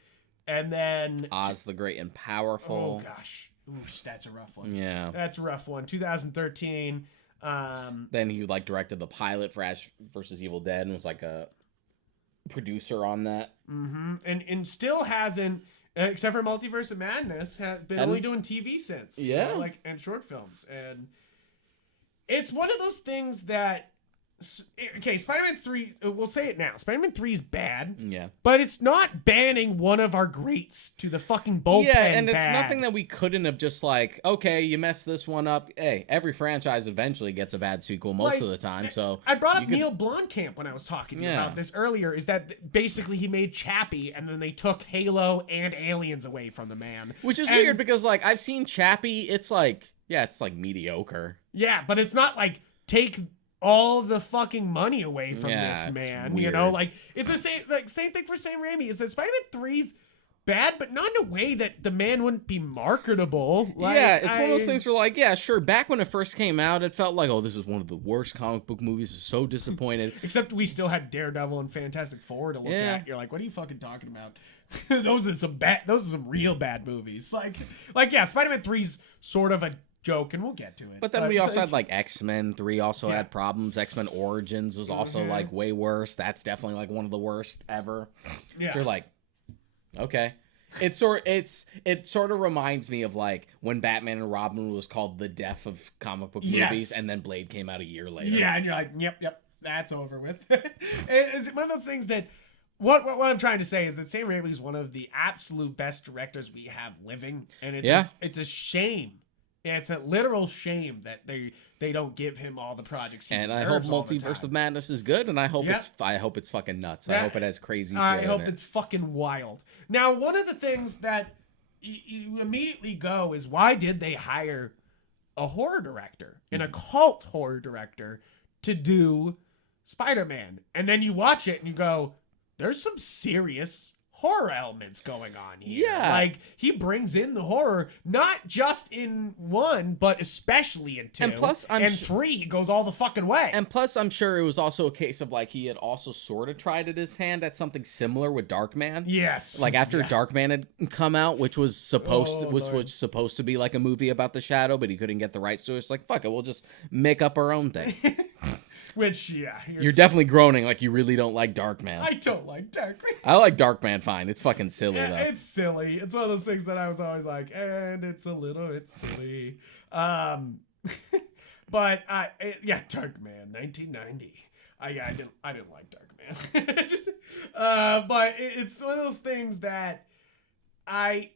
and then Oz the Great and Powerful. Oh gosh, oof, that's a rough one. Yeah, that's a rough one. 2013. Then he like directed the pilot for Ash vs. Evil Dead and was like a producer on that. Mm-hmm. And still hasn't, except for Multiverse of Madness, been only doing TV since. Yeah, you know, like and short films, and it's one of those things that. Okay, Spider-Man 3, we'll say it now. Spider-Man 3 is bad. Yeah. But it's not banning one of our greats to the fucking bullpen. Yeah, and it's bad. nothing that we couldn't have just like, okay, you messed this one up. Hey, every franchise eventually gets a bad sequel most of the time. So I brought up Neil Blomkamp when I was talking to you about this earlier, is that basically he made Chappie and then they took Halo and Aliens away from the man. Which is weird because like I've seen Chappie, it's like, yeah, it's like mediocre. Yeah, but it's not like take all the fucking money away from this man. You know, like it's the same thing for Sam Raimi. Is that Spider-Man 3's bad, but not in a way that the man wouldn't be marketable. Like, yeah, it's one of those things where like, yeah, sure, back when it first came out, it felt like, oh, this is one of the worst comic book movies. So disappointed. Except we still had Daredevil and Fantastic Four to look at. You're like, what are you fucking talking about? Those are some real bad movies. Like yeah, Spider-Man 3's sort of a joke, and we'll get to it. But then we also had like X-Men 3 also had problems. X-Men Origins was also like way worse. That's definitely like one of the worst ever. Yeah. So you're like, okay. It sort of reminds me of like when Batman and Robin was called the death of comic book movies, and then Blade came out a year later. Yeah, and you're like, yep, that's over with. It's one of those things that what I'm trying to say is that Sam Raimi is one of the absolute best directors we have living, and it's a shame. Yeah, it's a literal shame that they don't give him all the projects he deserves. And I hope Multiverse of Madness is good, and I hope it's fucking nuts. I hope it has crazy shit. I hope it's fucking wild. Now, one of the things that you immediately go is, why did they hire a horror director, an occult horror director, to do Spider-Man? And then you watch it and you go, there's some serious horror elements going on here. Yeah. Like, he brings in the horror, not just in 1, but especially in 2. And plus, and 3, he goes all the fucking way. And plus, I'm sure it was also a case of, like, he had also sort of tried at his hand at something similar with Darkman. Yes. Like, after Darkman had come out, which was supposed to be, like, a movie about the Shadow, but he couldn't get the rights to it. It's like, fuck it, we'll just make up our own thing. Which, yeah. You're definitely groaning like you really don't like Darkman. I don't like Darkman. I like Darkman fine. It's fucking silly, though. It's silly. It's one of those things that I was always like, and it's silly. But, Darkman, 1990. I didn't like Darkman. But it's one of those things that I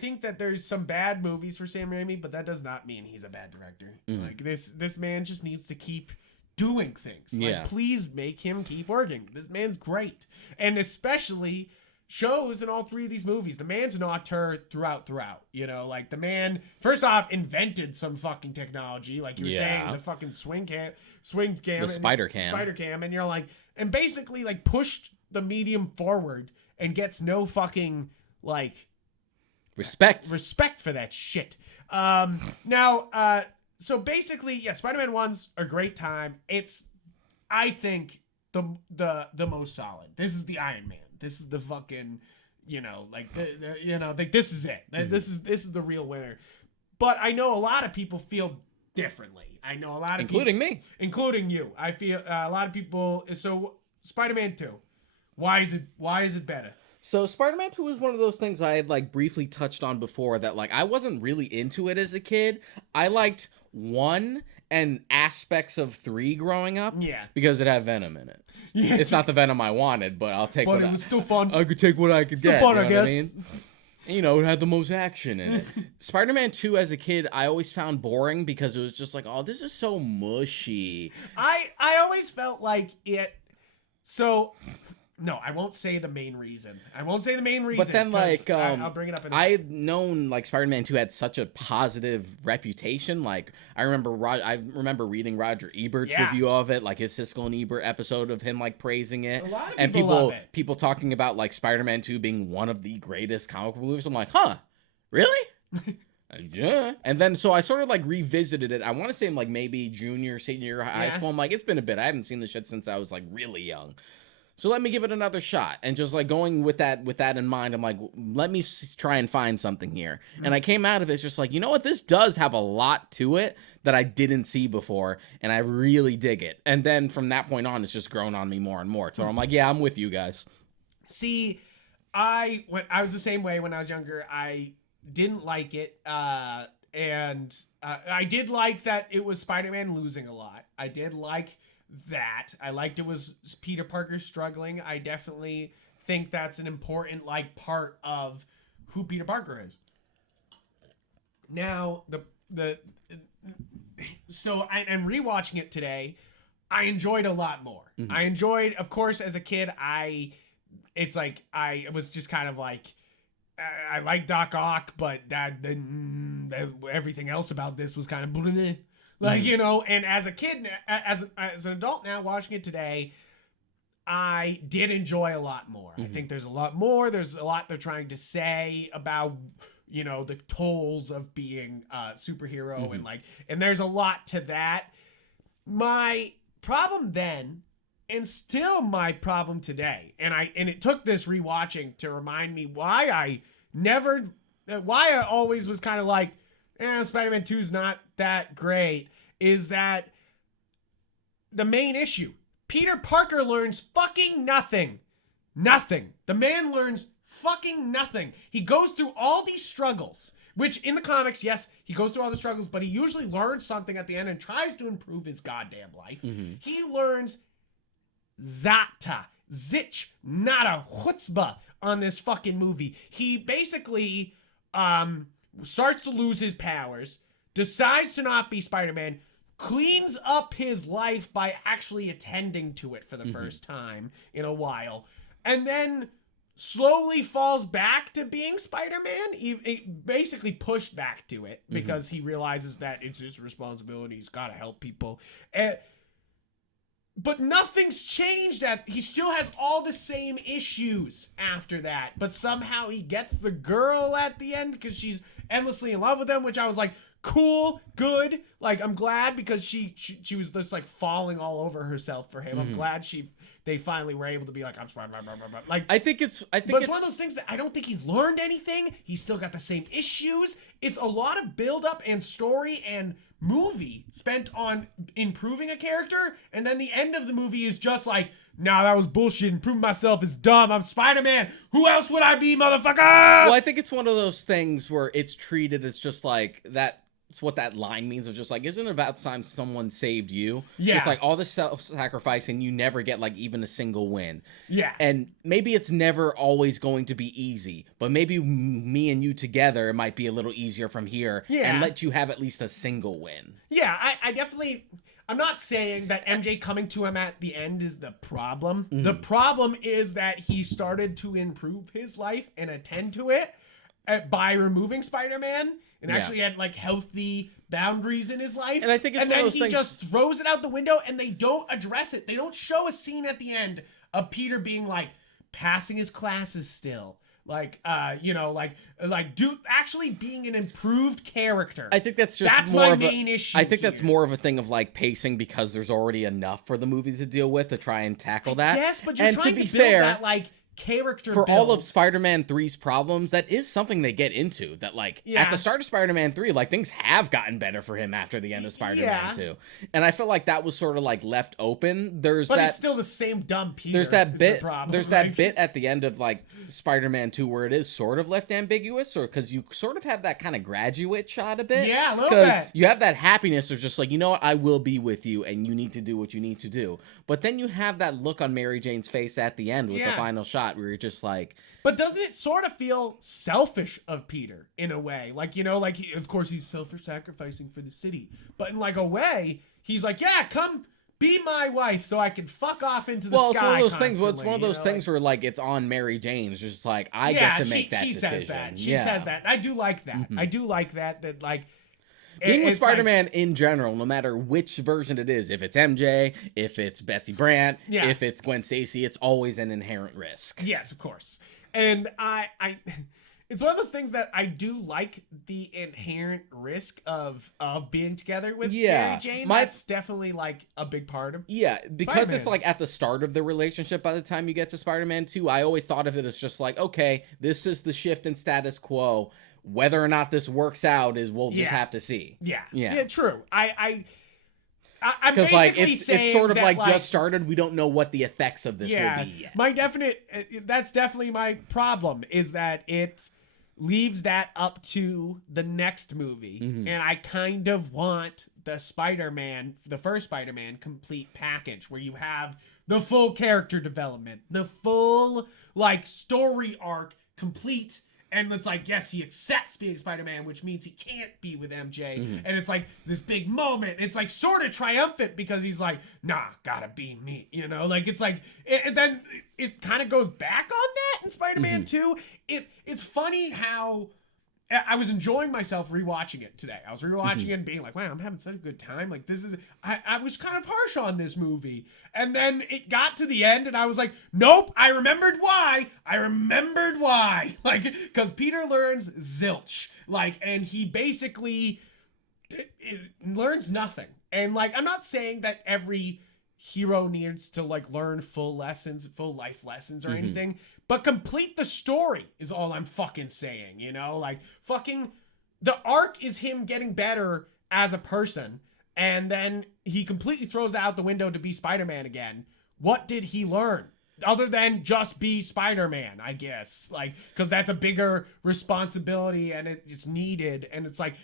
think that there's some bad movies for Sam Raimi, but that does not mean he's a bad director. Like, this man just needs to keep doing things. Like, please make him keep working. This man's great. And especially shows in all 3 of these movies. The man's an auteur throughout. You know, like, the man, first off, invented some fucking technology, like you were saying, the fucking swing cam, the spider cam, and you're like, and basically, like, pushed the medium forward and gets no fucking, like, respect for that shit. So basically, Spider-Man 1's a great time. It's, I think, the most solid. This is the Iron Man. This is the fucking, like this is it. This is the real winner. But I know a lot of people feel differently. I know a lot of including me, including you. I feel a lot of people. So Spider-Man 2, why is it better? So Spider-Man 2 was one of those things I had like briefly touched on before that like I wasn't really into it as a kid. I liked 1 and aspects of 3 growing up. Yeah. Because it had Venom in it. Yeah. It's not the Venom I wanted, but I'll take it was still fun. I could take what I could still get. Fun, you know I guess. What I mean? It had the most action in it. Spider-Man 2 as a kid, I always found boring because it was just like, oh, this is so mushy. I always felt like it. So, no, I won't say the main reason. But then, like, I'll bring it up in a second. I'd known, like, Spider-Man 2 had such a positive reputation. Like, I remember reading Roger Ebert's review of it, like, his Siskel and Ebert episode of him, like, praising it. A lot of people love it. People talking about, like, Spider-Man 2 being one of the greatest comic book movies. I'm like, huh? Really? Yeah. And then so I sort of like revisited it. I want to say in like maybe junior, senior year of high school. I'm like, it's been a bit. I haven't seen this shit since I was like really young. So let me give it another shot. And just like going with that in mind, I'm like, let me try and find something here. And I came out of it just like, you know what? This does have a lot to it that I didn't see before. And I really dig it. And then from that point on, it's just grown on me more and more. So I'm like, yeah, I'm with you guys. See, I was the same way when I was younger. I didn't like it. And I did like that it was Spider-Man losing a lot. I did like that. I liked it was Peter Parker struggling. I definitely think that's an important like part of who Peter Parker is. Now so I'm rewatching it today. I enjoyed a lot more. I enjoyed, of course, as a kid, I was just kind of like, I like Doc Ock, but everything else about this was kind of bleh. Like, you know, and as a kid, as an adult now watching it today, I did enjoy a lot more. I think there's a lot more. There's a lot they're trying to say about, you know, the tolls of being a superhero and there's a lot to that. My problem then, and still my problem today, and it took this rewatching to remind me why I always was kind of like, Spider-Man 2 is not that great, is that the main issue, Peter Parker learns fucking nothing. Nothing. The man learns fucking nothing. He goes through all these struggles, which in the comics, yes, he goes through all the struggles, but he usually learns something at the end and tries to improve his goddamn life. He learns Zata, Zich, nada, chutzpah on this fucking movie. He basically starts to lose his powers, decides to not be Spider-Man, cleans up his life by actually attending to it for the first time in a while, and then slowly falls back to being Spider-Man. He basically pushed back to it because he realizes that it's his responsibility. He's got to help people. But nothing's changed. He still has all the same issues after that. But somehow he gets the girl at the end because she's endlessly in love with him, which I was like, cool, good. Like, I'm glad because she was just like falling all over herself for him. I'm glad they finally were able to be like, I'm Spider-Man. Like, I think it's one of those things that I don't think he's learned anything. He's still got the same issues. It's a lot of build up and story and movie spent on improving a character, and then the end of the movie is just like, nah, that was bullshit. Improving myself is dumb. I'm Spider-Man. Who else would I be, motherfucker? Well, I think it's one of those things where it's treated as just like that. It's what that line means of just like, isn't it about time someone saved you? Yeah. It's like all the self-sacrifice and you never get like even a single win. Yeah. And maybe it's never always going to be easy, but maybe me and you together, it might be a little easier from here and let you have at least a single win. Yeah, I definitely, I'm not saying that MJ coming to him at the end is the problem. The problem is that he started to improve his life and attend to it by removing Spider-Man. And actually had like healthy boundaries in his life. And I think it's one of those things. And then he just throws it out the window and they don't address it. They don't show a scene at the end of Peter being like passing his classes still. Like, actually being an improved character. I think that's my main issue. I think that's more of a thing of like pacing because there's already enough for the movie to deal with to try and tackle that. Yes, but you're trying to build that like character for build. All of Spider-Man 3's problems, that is something they get into, that like at the start of Spider-Man 3, like things have gotten better for him after the end of Spider-Man 2, and I feel like that was sort of like left open. But it's still the same dumb Peter. There's that bit bit at the end of like Spider-Man 2 where it is sort of left ambiguous, or because you sort of have that kind of graduate shot a bit, a little bit. You have that happiness of just like, you know what, I will be with you and you need to do what you need to do, but then you have that look on Mary Jane's face at the end with the final shot where you're just like, but doesn't it sort of feel selfish of Peter in a way? Like, you know, like of course he's self-sacrificing for the city, but in like a way he's like, yeah, come be my wife so I can fuck off into the sky. It's one of those things. Well, it's one of those things where like it's on Mary Jane's, just like I get to make that decision. Says that. She says that. I do like that. I do like that. That like. Being with Spider-Man in general, no matter which version it is, if it's MJ, if it's Betsy Brandt, if it's Gwen Stacy, it's always an inherent risk. Yes, of course. And it's one of those things that I do like the inherent risk of being together with Mary Jane. That's definitely like a big part of because Spider-Man. It's like at the start of the relationship. By the time you get to Spider-Man 2, I always thought of it as just like, okay, this is the shift in status quo. Whether or not this works out we'll just have to see. Yeah, true. I'm because like it's sort of that, like just started. We don't know what the effects of this will be yet. That's definitely my problem, is that it leaves that up to the next movie, and I kind of want the first Spider-Man complete package where you have the full character development, the full like story arc complete. And it's like, yes, he accepts being Spider-Man, which means he can't be with MJ. And it's like this big moment. It's like sort of triumphant because he's like, nah, gotta be me. You know, like it's like, and then it kind of goes back on that in Spider-Man 2. It's funny how I was enjoying myself rewatching it today. I was rewatching it and being like, wow, I'm having such a good time. Like this is, I was kind of harsh on this movie. And then it got to the end and I was like, nope, I remembered why. Like, because Peter learns zilch. Like, and he basically learns nothing. And like, I'm not saying that every hero needs to like learn full life lessons or anything. But complete the story is all I'm fucking saying, you know? Like, fucking, the arc is him getting better as a person, and then he completely throws that out the window to be Spider-Man again. What did he learn? Other than just be Spider-Man, I guess. Like, because that's a bigger responsibility, and it's needed, and it's like,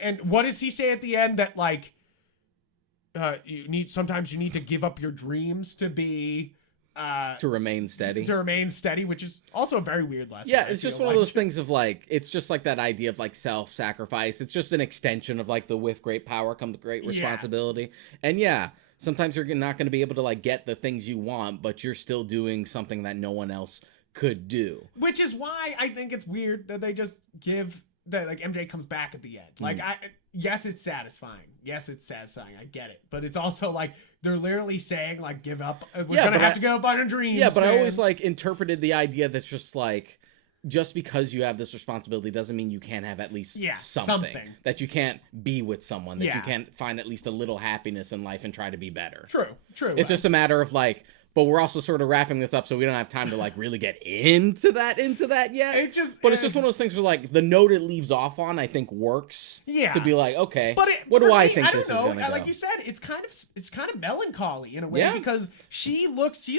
and what does he say at the end? That, like, sometimes you need to give up your dreams to be... to remain steady, which is also a very weird lesson. Yeah, it's just one of those things of like, it's just like that idea of like self-sacrifice. It's just an extension of like the with great power comes great responsibility. And sometimes you're not going to be able to like get the things you want, but you're still doing something that no one else could do. Which is why I think it's weird that they just give that like MJ comes back at the end. Like yes, it's satisfying. I get it. But it's also like they're literally saying like give up. We're gonna have to give up on our dreams. Yeah, but I always like interpreted the idea that's just like just because you have this responsibility doesn't mean you can't have at least something. That you can't be with someone, that you can't find at least a little happiness in life and try to be better. True. It's just a matter of like, but we're also sort of wrapping this up, so we don't have time to like really get into that yet. It's just one of those things where like the note it leaves off on, I think works. Yeah. To be like, okay, but what do I think this is gonna go? Like you said, it's kind of melancholy in a way because she's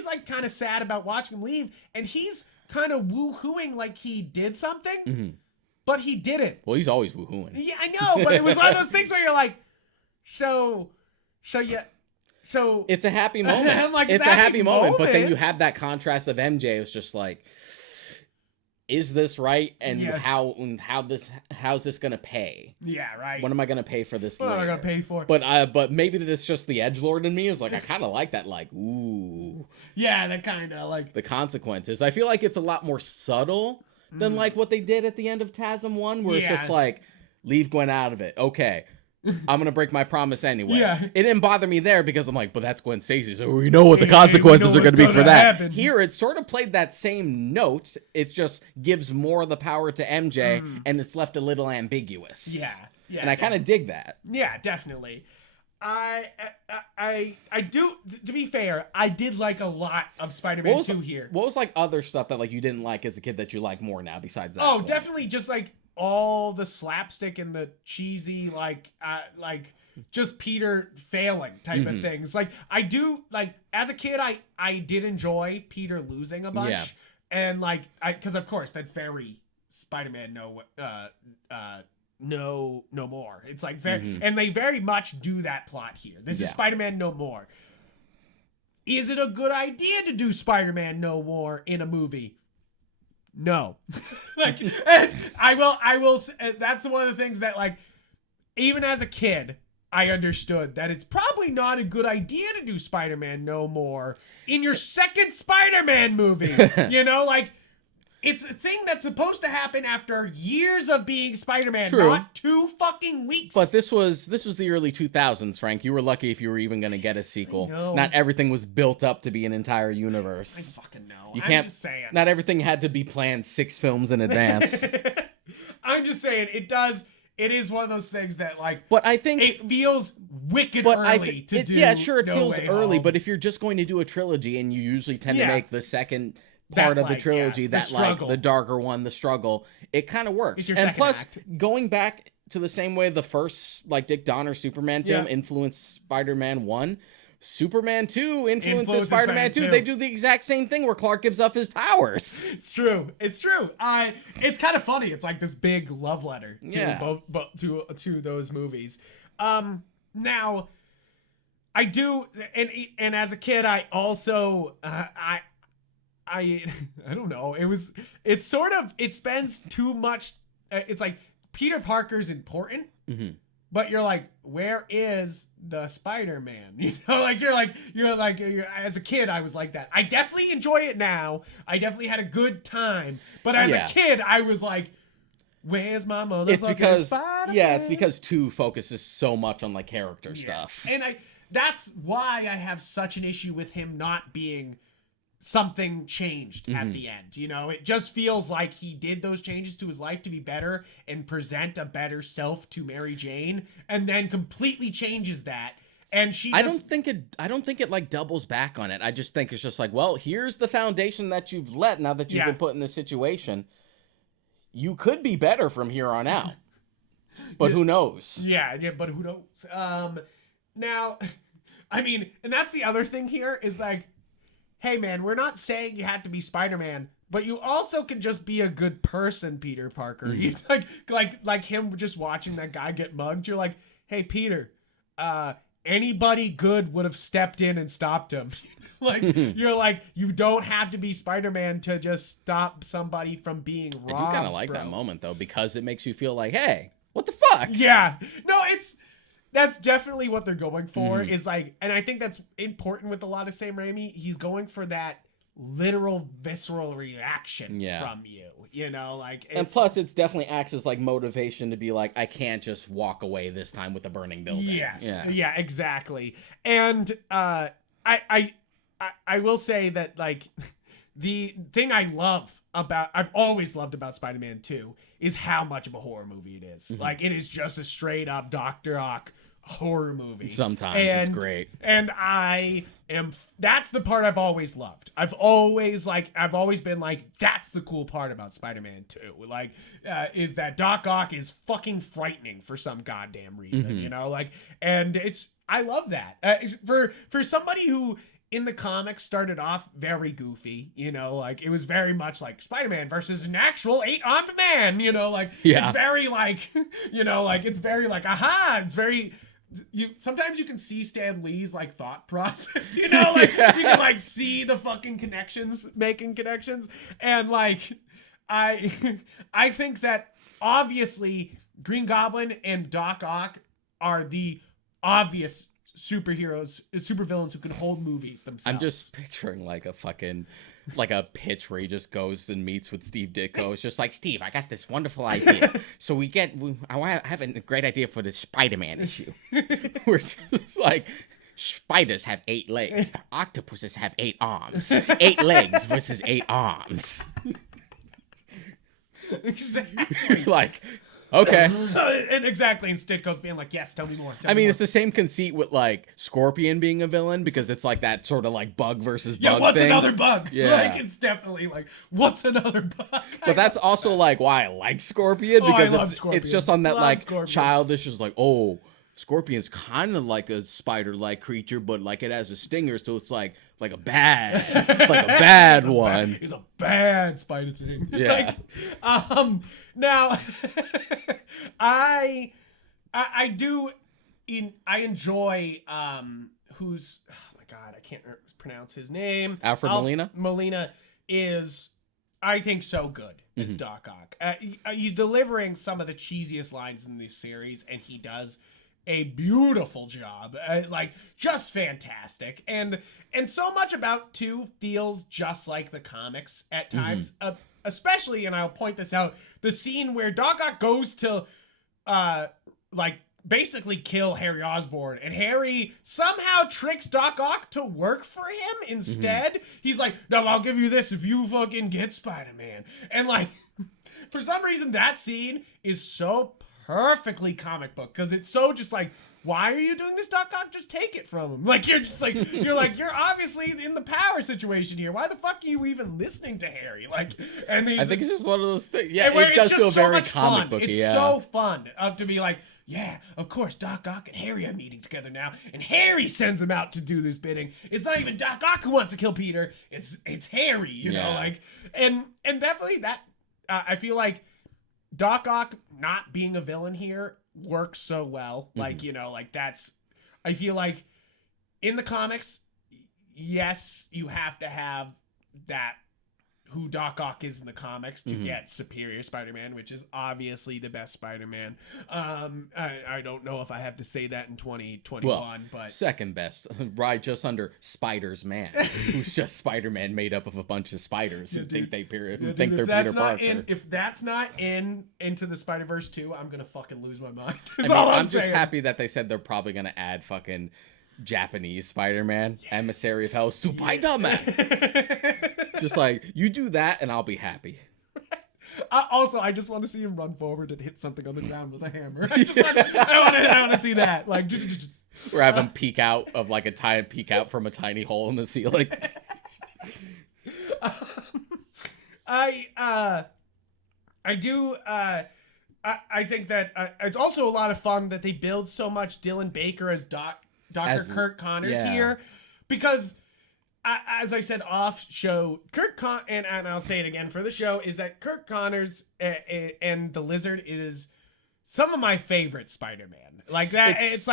like kind of sad about watching him leave, and he's kind of woo-hooing like he did something, but he didn't. Well, he's always woo-hooing. Yeah, I know, but it was one of those things where you're like, so it's a happy moment. Like, it's a happy moment, but then you have that contrast of MJ. It's just like, is this right? And how's this gonna pay? Yeah, right. What am I gonna pay for this? What am I gonna pay for? But maybe that's just the edgelord in me. It was like I kind of like that. Like, ooh. Yeah, that kind of like the consequences. I feel like it's a lot more subtle than like what they did at the end of TASM 1, where it's just like, leave Gwen out of it. Okay. I'm gonna break my promise anyway. Yeah. It didn't bother me there because I'm like, but that's Gwen Stacy, so we know what the consequences are gonna be for that. Happen. Here, it sort of played that same note. It just gives more of the power to MJ, and it's left a little ambiguous. Yeah. And I kind of dig that. Yeah, definitely. I do. To be fair, I did like a lot of Spider-Man 2 here. What was like other stuff that like you didn't like as a kid that you like more now besides that? Oh, definitely just like all the slapstick and the cheesy like just Peter failing type of things. Like I do like as a kid I did enjoy Peter losing a bunch. And like because of course that's very Spider-Man no more. It's like very and they very much do that plot here. This is Spider-Man No More. Is it a good idea to do Spider-Man No More in a movie? No. Like, and I will that's one of the things that like even as a kid I understood that it's probably not a good idea to do Spider-Man No More in your second Spider-Man movie. You know, like it's a thing that's supposed to happen after years of being Spider-Man, True. not 2 fucking weeks. But this was the early 2000s, Frank. You were lucky if you were even going to get a sequel. Not everything was built up to be an entire universe. I fucking know. I'm just saying. Not everything had to be planned 6 films in advance. I'm just saying, it is one of those things that, like, but I think it feels wicked early to do. Yeah, sure, it No feels Way early, Home. but if you're just going to do a trilogy and you usually tend to make the second part of the trilogy that like the darker one, the struggle, it kind of works. It's your and second plus, act. going back to the same way the first like Dick Donner Superman film influenced Spider-Man 1, Superman 2 influences Spider-Man 2. They do the exact same thing where Clark gives up his powers. It's true. It's kind of funny. It's like this big love letter to to those movies. Now, I do, and as a kid, I also I don't know. It spends too much. It's like Peter Parker's important. Mm-hmm. But you're like, where is the Spider-Man? You know, like you're as a kid, I was like that. I definitely enjoy it now. I definitely had a good time. But as a kid, I was like, where's my motherfucking Spider-Man? Yeah, it's because 2 focuses so much on like character stuff. And that's why I have such an issue with him not being something changed at the end. You know, it just feels like he did those changes to his life to be better and present a better self to Mary Jane, and then completely changes that. And I don't think it like doubles back on it. I just think it's just like, well, here's the foundation that you've let now that you've been put in this situation. You could be better from here on out. But who knows? Yeah, but who knows? Now, I mean, and that's the other thing here is like, hey man, we're not saying you have to be Spider-Man, but you also can just be a good person, Peter Parker. You like him just watching that guy get mugged. You're like, hey Peter, anybody good would have stepped in and stopped him. Like you're like, you don't have to be Spider-Man to just stop somebody from being robbed. I do kind of like that moment though, because it makes you feel like, hey, what the fuck? Yeah, no, that's definitely what they're going for, is like, and I think that's important with a lot of Sam Raimi. He's going for that literal, visceral reaction from you, you know, like. And plus, it definitely acts as like motivation to be like, I can't just walk away this time with a burning building. Yes, yeah, exactly. And I will say that like the thing I've always loved about Spider-Man 2 is how much of a horror movie it is. Like, it is just a straight up Dr. Ock horror movie. Sometimes it's great. And that's the part I've always loved. I've always been like, that's the cool part about Spider-Man 2. Like, is that Doc Ock is fucking frightening for some goddamn reason, you know? Like, and I love that. For somebody who in the comics started off very goofy, you know, like it was very much like Spider-Man versus an actual 8-armed man, you know, like it's very like, you know, like it's very like, aha, it's very, sometimes you can see Stan Lee's like thought process, you know, like you can like see the fucking making connections. And like, I think that obviously Green Goblin and Doc Ock are the obvious supervillains who can hold movies themselves. I'm just picturing like a pitch where he just goes and meets with Steve Ditko. It's just like, Steve, I got this wonderful idea. So I have a great idea for this Spider-Man issue. Where it's just like, spiders have 8 legs. Octopuses have 8 arms. 8 legs versus 8 arms. Exactly. Like, okay. And exactly, and Ditko's being like, yes, tell me more. It's the same conceit with like Scorpion being a villain, because it's like that sort of like bug versus bug thing. What's another bug? Yeah. Like, it's definitely like, what's another bug? But that's also like why I like Scorpion, because it's just on that like Scorpion. childish, just like, oh, Scorpion's kind of like a spider-like creature, but like it has a stinger, so it's like a bad one. It's a bad spider thing. Yeah. Like, now, I enjoy who's, oh my god, I can't pronounce his name. Alfred Molina. Molina is, I think, so good as Doc Ock. He's delivering some of the cheesiest lines in this series, and he does a beautiful job, like just fantastic, and so much about 2 feels just like the comics at times. especially, and I'll point this out, the scene where Doc Ock goes to, like, basically kill Harry Osborn, and Harry somehow tricks Doc Ock to work for him instead. He's like, no, I'll give you this if you fucking get Spider-Man. And like, for some reason that scene is so perfectly comic book, because it's so just like, why are you doing this, Doc Ock? Just take it from him. Like, you're just like, you're obviously in the power situation here. Why the fuck are you even listening to Harry? Like, and I think it's just one of those things. Yeah, it does feel so very comic booky. It's so fun to be like, yeah, of course, Doc Ock and Harry are meeting together now, and Harry sends him out to do this bidding. It's not even Doc Ock who wants to kill Peter. It's Harry, you know, like, and definitely that. I feel like Doc Ock not being a villain here works so well. Like, you know, like that's. I feel like in the comics, yes, you have to have that. Who Doc Ock is in the comics to get Superior Spider-Man, which is obviously the best Spider-Man. I don't know if I have to say that in 2021, but second best, right, just under Spider's Man, who's just Spider-Man made up of a bunch of spiders who think they're Peter Parker. If that's not in Into the Spider-Verse 2, I'm gonna fucking lose my mind. I'm just happy that they said they're probably gonna add fucking Japanese Spider-Man, Emissary of Hell, Spider-Man. Just like, you do that and I'll be happy. Also, I just want to see him run forward and hit something on the ground with a hammer. I want to see that. Like, or have him peek out from a tiny hole in the ceiling. I think that it's also a lot of fun that they build so much Dylan Baker as Dr. Kurt Connors here, because as I said off show, and I'll say it again for the show, is that Kurt Connors and the Lizard is some of my favorite Spider-Man. Like that, it's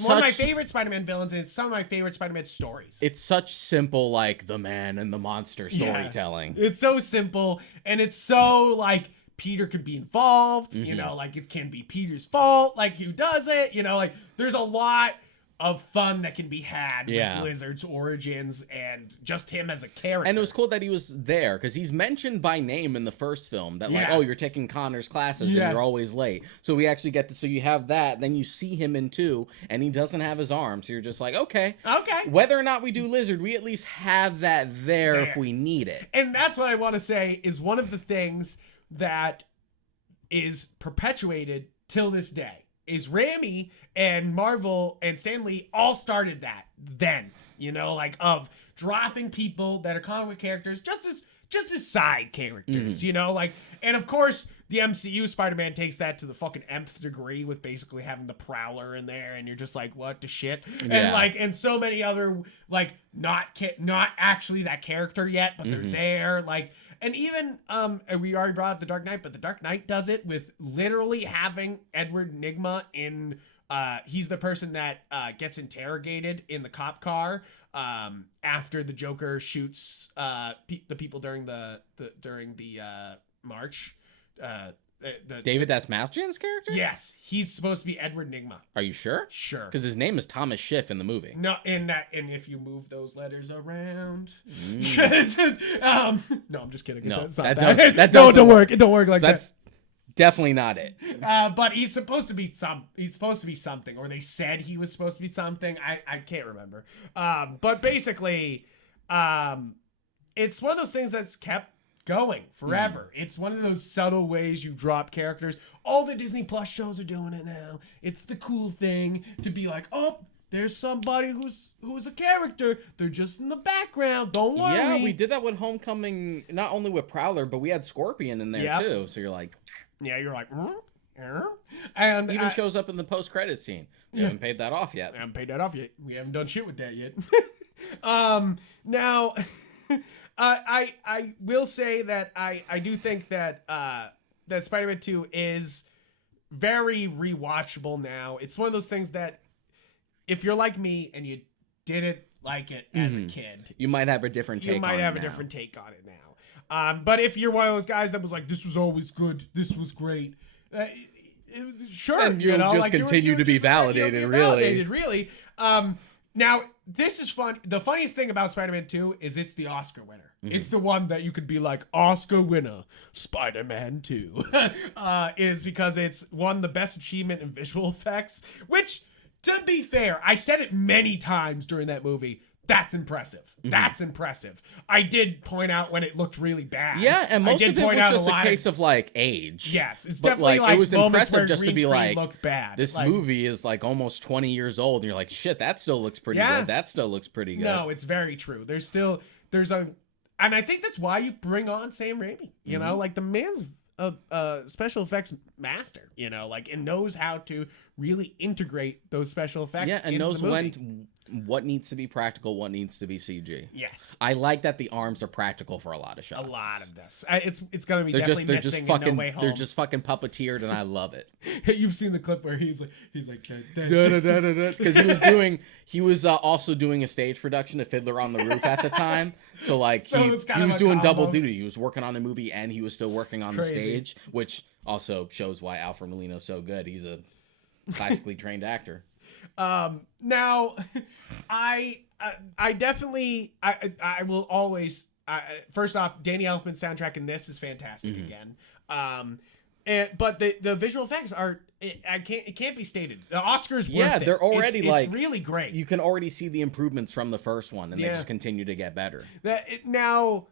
one of my favorite Spider-Man villains, and it's some of my favorite Spider-Man stories. It's such simple, like the man and the monster storytelling. It's so simple, and it's so like Peter could be involved. You know, like it can be Peter's fault. Like who does it? You know, like there's a lot of fun that can be had with Lizard's origins and just him as a character. And it was cool that he was there, because he's mentioned by name in the first film that like, oh, you're taking Connor's classes and you're always late. So we actually get to, so you have that, then you see him in 2 and he doesn't have his arm. So you're just like, okay. Whether or not we do Lizard, we at least have that there if we need it. And that's what I want to say is one of the things that is perpetuated till this day. Is Raimi and Marvel and Stan Lee all started that then, you know, like of dropping people that are comic characters just as side characters, you know, like, and of course the MCU Spider-Man takes that to the fucking nth degree with basically having the Prowler in there, and you're just like, what the shit? And like, and so many other like not actually that character yet, but they're there, like. And even, we already brought up The Dark Knight, but The Dark Knight does it with literally having Edward Nygma in, he's the person that gets interrogated in the cop car after the Joker shoots the people during the march. David Dasmalchian's character? Yes, he's supposed to be Edward Nygma. Are you sure? Sure. Because his name is Thomas Schiff in the movie. No, and if you move those letters around, no, I'm just kidding. No, that don't work. It don't work like that. That's definitely not it. But he's supposed to be something, or they said he was supposed to be something. I can't remember. But basically, it's one of those things that's kept going forever. It's one of those subtle ways you drop characters. All the Disney Plus shows are doing it now. It's the cool thing to be like, oh, there's somebody who's a character. They're just in the background. Don't worry. Yeah, we did that with Homecoming, not only with Prowler, but we had Scorpion in there too. So you're like, and even shows up in the post-credit scene. We haven't paid that off yet. We haven't done shit with that yet. Now. I will say that I do think that that Spider-Man 2 is very rewatchable now. It's one of those things that if you're like me and you didn't like it as a kid, you might have a different take on it now. But if you're one of those guys that was like, this was always good, this was great, sure, and you'll just continue to be validated, really. Now, this is fun. The funniest thing about Spider-Man 2 is it's the Oscar winner. It's the one that you could be like, Oscar winner, Spider-Man 2. Is because it's won the best achievement in visual effects, which, to be fair, I said it many times during that movie. That's impressive. That's impressive. I did point out when it looked really bad. Yeah, and most of it was just a case of like age. Yes, it's but definitely like it was impressive just to be like, looked bad. This movie is like almost 20 years old, and you're like, shit, that still looks pretty good. That still looks pretty good. No, it's very true. And I think that's why you bring on Sam Raimi. You know, like the man's a special effects master. You know, like and knows how to really integrate those special effects. Yeah, and into knows the movie. what needs to be practical, what needs to be CG. Yes, I like that the arms are practical for a lot of shots. A lot of this. It's gonna be definitely missing in No Way Home. They're just fucking puppeteered, and I love it. You've seen the clip where he's like because he was also doing a stage production of Fiddler on the Roof at the time, so like he was doing double duty. He was working on a movie and he was still working on the stage, which also shows why Alfred Molina is so good. He's a classically trained actor. Now, I definitely I will always first off, Danny Elfman's soundtrack in this is fantastic again. But the visual effects are it can't be stated. The Oscars worth it. They're already it's really great. You can already see the improvements from the first one, and they just continue to get better. Now,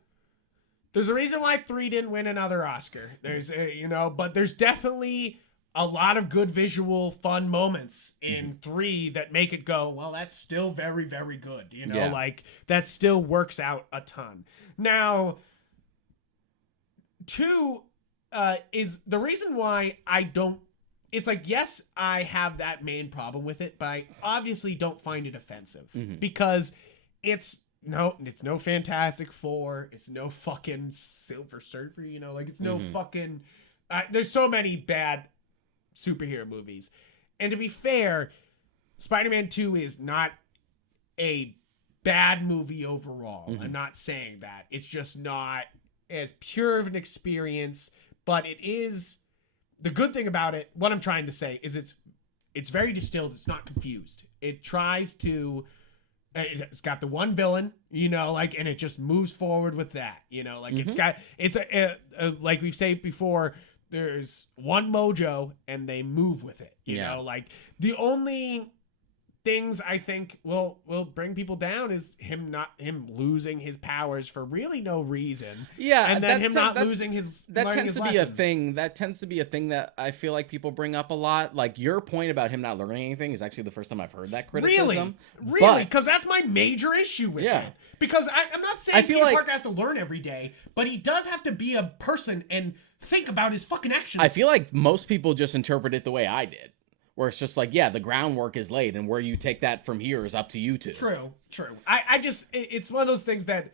there's a reason why 3 didn't win another Oscar. There's but there's definitely a lot of good visual fun moments in 3 that make it go, well, that's still very, very good. Like that still works out a ton. Now, 2 is the reason why I don't. It's like, yes, I have that main problem with it, but I obviously don't find it offensive because it's no Fantastic Four. It's no fucking Silver Surfer. Like it's no fucking. There's so many bad superhero movies, and to be fair, Spider-Man 2 is not a bad movie overall. I'm not saying that. It's just not as pure of an experience, but it is. The good thing about it, what I'm trying to say, is it's very distilled. It's not confused. It tries to. It's got the one villain, and it just moves forward with that, it's like we've said before. There's one mojo and they move with it. You know, like the only things I think will bring people down is him losing his powers for really no reason. Yeah, and then him not losing his. That tends to be a thing. That tends to be a thing that I feel like people bring up a lot. Like your point about him not learning anything is actually the first time I've heard that criticism. Really, because that's my major issue with it. Because I'm not saying Peter Parker has to learn every day, but he does have to be a person and think about his fucking actions. I feel like most people just interpret it the way I did. Where it's just like, the groundwork is laid, and where you take that from here is up to you two. True. It's one of those things that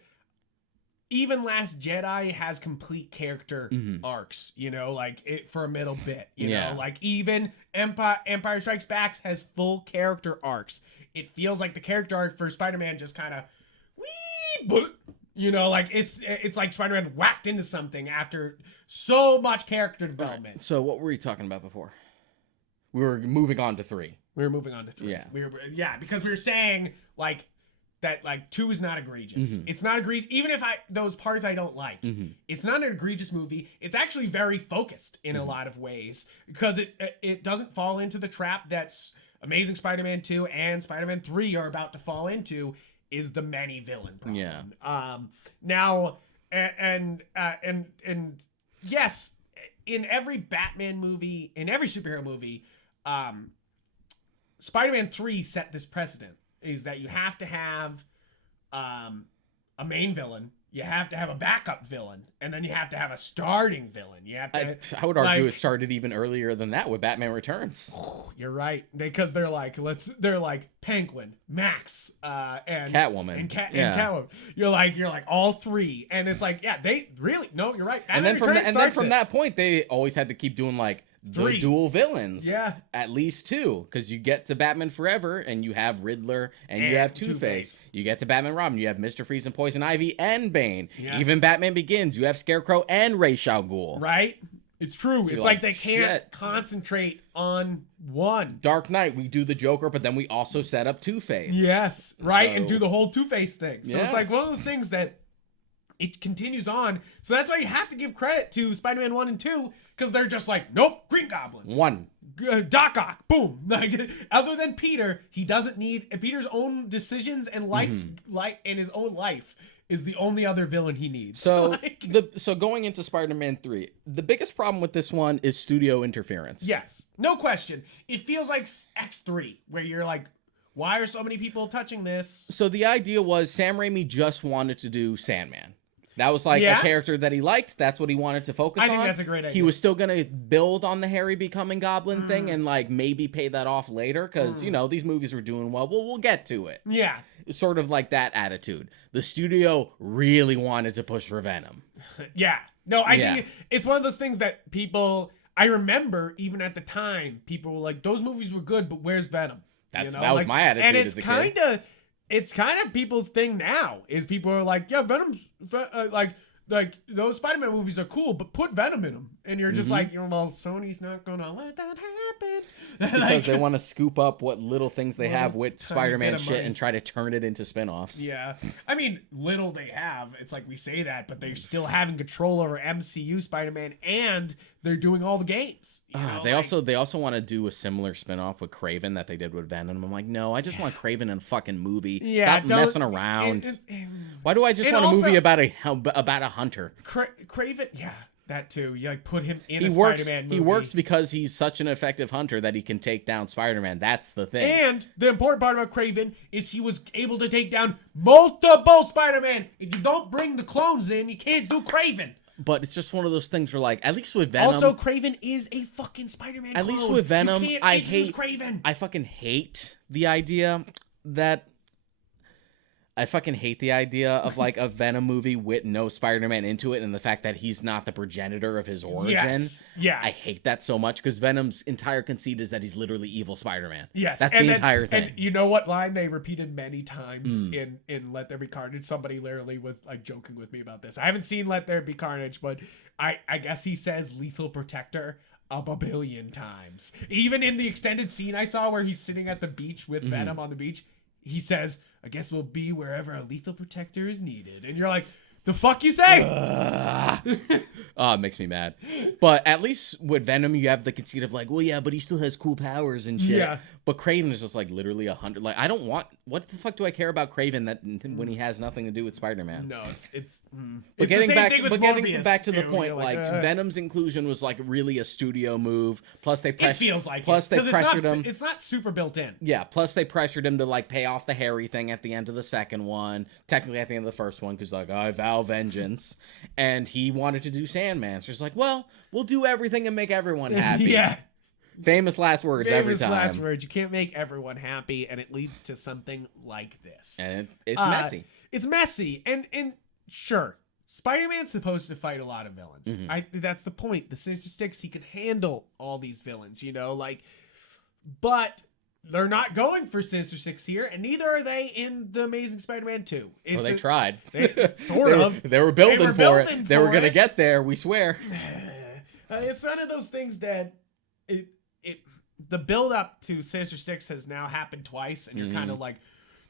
even Last Jedi has complete character arcs, for a middle bit, you know, like even Empire Strikes Back has full character arcs. It feels like the character arc for Spider-Man just kind of, like it's like Spider-Man whacked into something after so much character development. Right. So what were you talking about before? We were moving on to 3. Yeah. Because we were saying like that 2 is not egregious. It's not egregious. Even if those parts I don't like, it's not an egregious movie. It's actually very focused in a lot of ways because it doesn't fall into the trap that's Amazing Spider-Man 2 and Spider-Man 3 are about to fall into, is the many villain problem. Yeah. Now and yes, in every Batman movie, in every superhero movie, Spider-Man 3 set this precedent, is that you have to have a main villain, you have to have a backup villain, and then you have to have a starting villain. You have to. I would argue it started even earlier than that with Batman Returns. You're right, because they're like Penguin, Max, and Catwoman, and Catwoman. You're like all 3, and it's like they really no. You're right. Batman and then from that point, they always had to keep doing the dual villains. At least 2, because you get to Batman Forever and you have Riddler and you have Two-Face. You get to Batman Robin, you have Mr. Freeze and Poison Ivy and Bane. Even Batman Begins, you have Scarecrow and Ra's al Ghul. Right. It's true. So it's like, they can't concentrate on one. Dark Knight, we do the Joker, but then we also set up Two-Face. Yes, right, So, and do the whole Two-Face thing. So it's like one of those things that it continues on. So that's why you have to give credit to Spider-Man 1 and 2, because they're just like, nope, Green Goblin. 1. Doc Ock, boom. Like, other than Peter, he doesn't need Peter's own decisions and life, and his own life is the only other villain he needs. So so going into Spider-Man 3, the biggest problem with this one is studio interference. Yes, no question. It feels like X3, where you're like, why are so many people touching this? So the idea was Sam Raimi just wanted to do Sandman. That was like a character that he liked. That's what he wanted to focus on. I think that's a great idea. He was still going to build on the Harry becoming Goblin thing and like maybe pay that off later because, you know, these movies were doing well. We'll get to it. Yeah. Sort of like that attitude. The studio really wanted to push for Venom. Yeah. No, I think it's one of those things that people, I remember even at the time, people were like, those movies were good, but where's Venom? That was my attitude as a kid. It's kind of people's thing now, is people are like, yeah, Venom's, like those Spider-Man movies are cool, but put Venom in them. And you're just like, well, Sony's not going to let that happen. Because they want to scoop up what little things they have with Spider-Man shit and try to turn it into spin-offs. Yeah. I mean, little they have. It's like we say that, but they're still having control over MCU Spider-Man, and they're doing all the games. They also want to do a similar spin-off with Kraven that they did with Venom. I'm like, no, I just want Kraven in a fucking movie. Yeah, stop messing around. Why do I just want a movie about a hunter? Kraven, yeah. That too. You like put him in a Spider-Man movie. He works because he's such an effective hunter that he can take down Spider-Man. That's the thing. And the important part about Kraven is he was able to take down multiple Spider-Man. If you don't bring the clones in, you can't do Kraven. But it's just one of those things where, like, at least with Venom. Also, Kraven is a fucking Spider-Man clone. At least with Venom, I Kraven. I fucking hate the idea that. I fucking hate the idea of like a Venom movie with no Spider-Man into it and the fact that he's not the progenitor of his origin. Yes. Yeah. I hate that so much because Venom's entire conceit is that he's literally evil Spider-Man. Yes. That's the entire thing. And you know what line they repeated many times in Let There Be Carnage? Somebody literally was like joking with me about this. I haven't seen Let There Be Carnage, but I guess he says lethal protector a billion times. Even in the extended scene I saw where he's sitting at the beach with Venom on the beach, he says, I guess we'll be wherever a lethal protector is needed. And you're like, the fuck you say? Oh, it makes me mad. But at least with Venom, you have the conceit of like, well, yeah, but he still has cool powers and shit. Yeah. But Kraven is just like literally 100. Like, I don't want. What the fuck do I care about Kraven that when he has nothing to do with Spider-Man? No, it's. But getting back to the point, like Venom's inclusion was like really a studio move. Plus they it feels like they pressured him. It's not super built in. Yeah. Plus they pressured him to like pay off the Harry thing at the end of the second one. Technically at the end of the first one, because like I vow vengeance, and he wanted to do Sandman. So it's like, well, we'll do everything and make everyone happy. Yeah. Famous last words every time. Famous last words. You can't make everyone happy, and it leads to something like this. And it's messy. It's messy, and sure, Spider-Man's supposed to fight a lot of villains. That's the point. The Sinister Six, he can handle all these villains, you know, like, but they're not going for Sinister Six here, and neither are they in The Amazing Spider-Man 2. Well, they tried. Sort of. They were building for it. They were going to get there, we swear. It's one of those things that the build up to Sinister Six has now happened twice, and you're kind of like,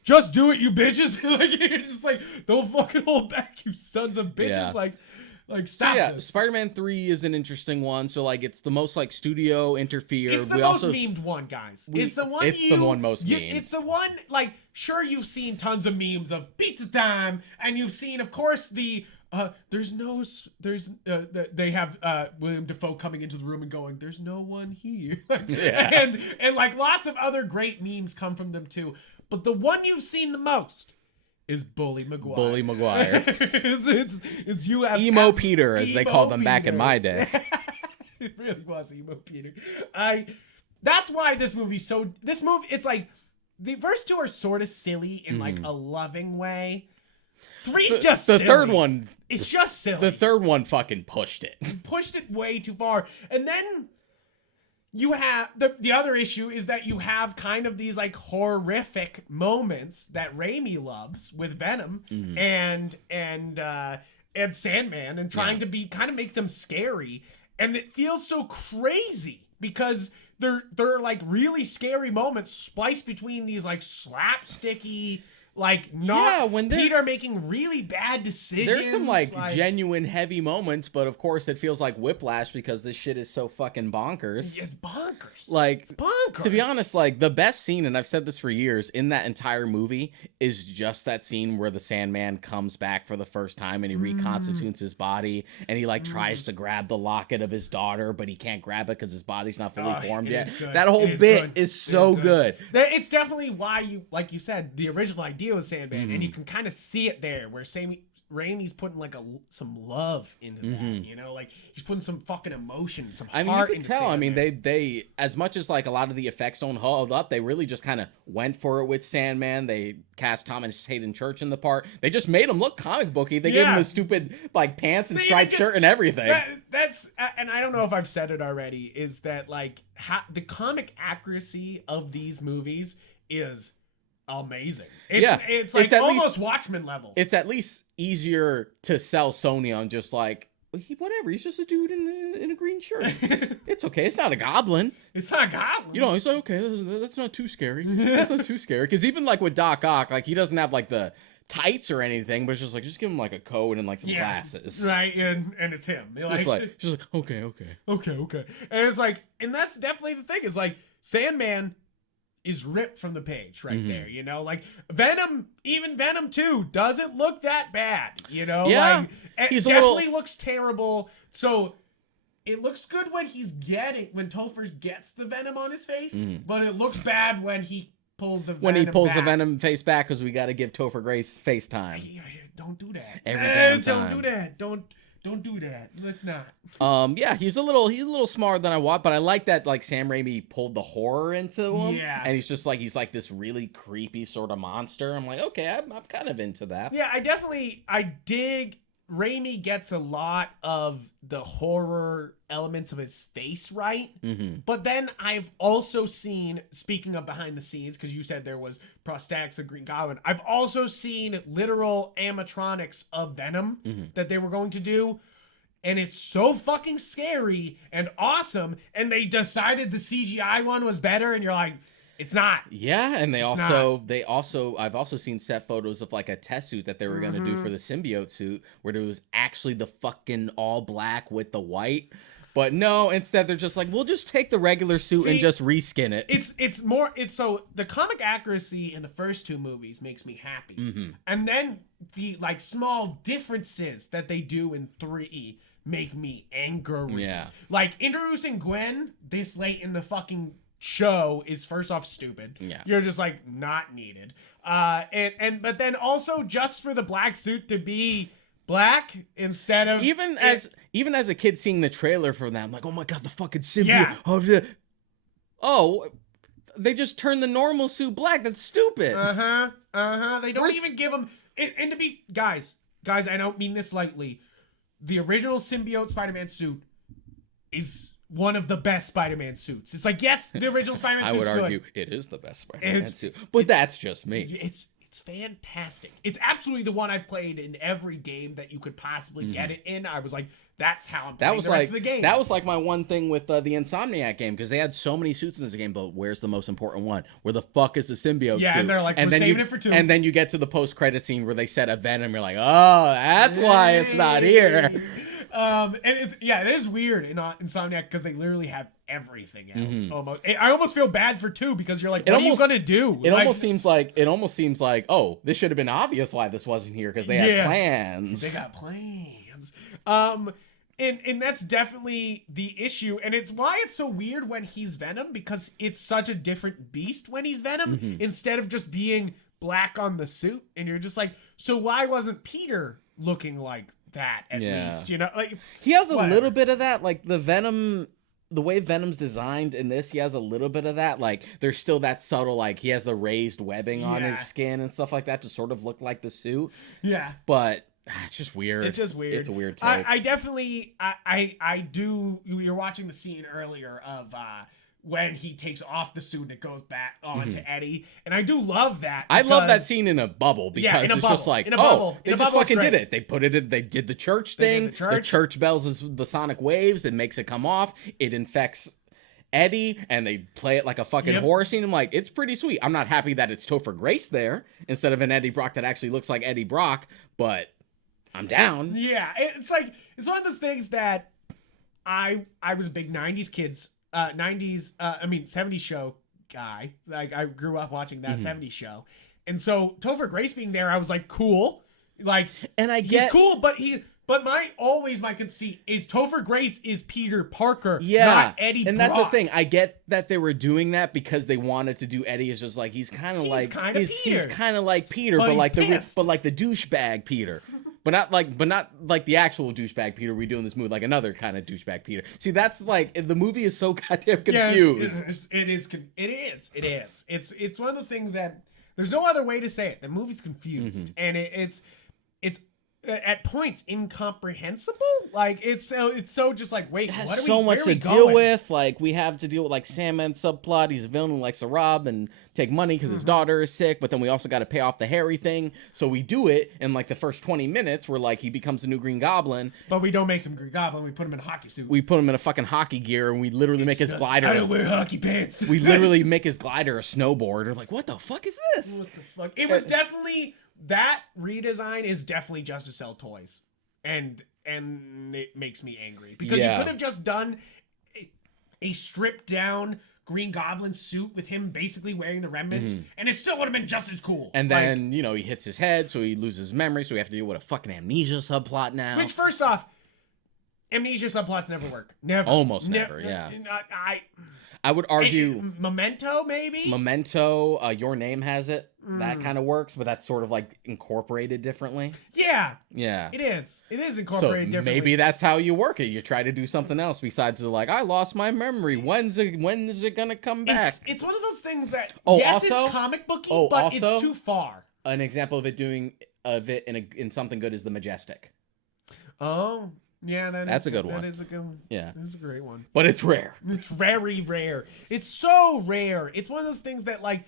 just do it, you bitches. Like, you're just like, don't fucking hold back, you sons of bitches. Yeah. Like stop. So yeah, this. Spider-Man 3 is an interesting one. So like, it's the most like studio interfered. It's the most memed one, guys. It's the one. It's the one most memed. It's the one. Like, sure, you've seen tons of memes of pizza time, and you've seen, of course, they have William Dafoe coming into the room and going, there's no one here. and like lots of other great memes come from them too. But the one you've seen the most is Bully Maguire. Bully Maguire. it's you have Emo Peter, as they called them back in my day. It really was Emo Peter. That's why this movie, it's like, the first two are sort of silly in like a loving way. Three's just silly. The third one. It's just silly. The third one fucking pushed it. Pushed it way too far. And then you have the other issue is that you have kind of these like horrific moments that Raimi loves with Venom and Sandman, and trying to be kind of make them scary. and it feels so crazy because they're like really scary moments spliced between these like slapsticky, like not when Peter making really bad decisions. There's some like genuine heavy moments, but of course it feels like whiplash because this shit is so fucking bonkers. It's bonkers. Like, it's bonkers. To be honest, like the best scene, and I've said this for years, in that entire movie is just that scene where the Sandman comes back for the first time and he reconstitutes his body and he like tries to grab the locket of his daughter, but he can't grab it because his body's not fully formed yet. That whole bit is so good. It's definitely why you, like you said, the original idea was Sandman, and you can kind of see it there where Raimi's putting like some love into that, you know, like he's putting some fucking emotion, some heart into Sandman. I mean, they as much as like a lot of the effects don't hold up, they really just kind of went for it with Sandman. They cast Thomas Hayden Church in the part. They just made him look comic booky. They gave him a stupid like pants and striped shirt and everything. That's and I don't know if I've said it already, is that like the comic accuracy of these movies is amazing. It's like almost Watchmen level. It's at least easier to sell Sony on just like, whatever, he's just a dude in a green shirt. It's okay. It's not a goblin. It's not a goblin. You know, it's like, okay, that's not too scary. That's not too scary. Because even like with Doc Ock, like he doesn't have like the tights or anything, but it's just like, just give him like a coat and like some glasses. Right, and it's him. Just like, okay. And it's like, and that's definitely the thing, is like Sandman is ripped from the page right there, you know, like even Venom 2 doesn't look that bad, you know, like it definitely looks terrible. So it looks good when Topher gets the Venom on his face, but it looks bad when he pulls the Venom face back, because we got to give Topher Grace FaceTime. Don't do that. Every damn Don't time. do that. Don't do that. Let's not. Yeah, he's a little smarter than I want, but I like that like Sam Raimi pulled the horror into him. Yeah. And he's like this really creepy sort of monster. I'm like, okay, I'm kind of into that. Yeah, I dig Raimi gets a lot of the horror elements of his face right. But then I've also seen, speaking of behind the scenes, because you said there was prosthetics of Green Goblin, I've also seen literal animatronics of Venom that they were going to do. And it's so fucking scary and awesome. And they decided the CGI one was better. And you're like, it's not. Yeah, and I've also seen set photos of like a test suit that they were gonna do for the symbiote suit, where it was actually the fucking all black with the white. But no, instead they're just like, we'll just take the regular suit and just reskin it. It's so the comic accuracy in the first two movies makes me happy. And then the like small differences that they do in 3 make me angry. Yeah. Like introducing Gwen this late in the fucking show is first off stupid. Yeah. You're just like not needed. But then also just for the black suit to be black instead of even as a kid seeing the trailer for that, I'm like, oh my god, the fucking symbiote. Oh, they just turned the normal suit black. That's stupid. They don't even give them and to be guys, I don't mean this lightly. The original symbiote Spider-Man suit is one of the best Spider-Man suits. It's like, yes, the original Spider-Man suit's good. I would argue it is the best Spider-Man suit, but that's just me. It's fantastic. It's absolutely the one I've played in every game that you could possibly get it in. I was like, that's how I'm playing the rest of the game. That was like my one thing with the Insomniac game, because they had so many suits in this game, but where's the most important one? Where the fuck is the symbiote suit? Yeah, and they're like, we're saving it for 2. And then you get to the post-credit scene where they said a Venom, you're like, oh, that's why it's not here. And it is weird in Insomniac, because they literally have everything else almost. I almost feel bad for 2, because you're like, what are you gonna do? It almost seems like, oh, this should have been obvious why this wasn't here, because they had plans. They got plans. And that's definitely the issue, and it's why it's so weird when he's Venom, because it's such a different beast when he's Venom instead of just being black on the suit, and you're just like, so why wasn't Peter looking like that at least, you know? Like he has a little bit of that, like the Venom. The way Venom's designed in this, he has a little bit of that. Like, there's still that subtle, like, he has the raised webbing on his skin and stuff like that to sort of look like the suit. Yeah. But it's just weird. It's just weird. It's a weird take. I definitely, I do, you're watching the scene earlier of when he takes off the suit and it goes back on to Eddie. And I do love that. I love that scene in a bubble because in a it's bubble. just like, In a bubble. they just fucking did it. They put it in, they did the church thing. The church bells is the sonic waves. It makes it come off. It infects Eddie, and they play it like a fucking horror scene. I'm like, it's pretty sweet. I'm not happy that it's Topher Grace there instead of an Eddie Brock that actually looks like Eddie Brock, but I'm down. Yeah, it's like, it's one of those things that I was a big 90s 70s show guy. Like, I grew up watching that 70s show. And so Topher Grace being there, I was like, cool. Like, and he's cool, but my conceit is Topher Grace is Peter Parker, not Eddie Brock. And that's the thing. I get that they were doing that because they wanted to do Eddie as just like he's kind of like Peter, but like the douchebag Peter. But not like the actual douchebag Peter we do in this movie, like another kind of douchebag Peter. See, that's like the movie is so goddamn confused. Yes, it is. It's one of those things that there's no other way to say it. The movie's confused, and it's at points incomprehensible. Like it's so just like, wait, it has what are so we, much where to are we deal going? with. Like we have to deal with like Sandman subplot. He's a villain who likes to rob and take money because his daughter is sick. But then we also got to pay off the Harry thing. So we do it in like the first 20 minutes where like he becomes the new Green Goblin. But we don't make him Green Goblin. We put him in a hockey suit. We put him in a fucking hockey gear and we literally make his glider. I don't wear hockey pants. We literally make his glider a snowboard. We're like, what the fuck is this? What the fuck? It was definitely, that redesign is definitely just to sell toys. And it makes me angry because you could have just done a stripped down Green Goblin suit with him basically wearing the remnants, and it still would have been just as cool. And then he hits his head, so he loses memory, so we have to deal with a fucking amnesia subplot now. Which, first off, amnesia subplots never work. Never. Almost never. Yeah. I would argue Memento, maybe. Memento, Your Name has it. That kind of works, but that's sort of like incorporated differently. Yeah. Yeah. It is. It is incorporated differently. Maybe that's how you work it. You try to do something else besides like, I lost my memory. When is it gonna come back? It's one of those things that it's comic booky, but it's too far. An example of it in something good is The Majestic. Oh. Yeah, that's a good one. That is a good one. Yeah. That's a great one. But it's rare. It's very rare. It's so rare. It's one of those things that, like,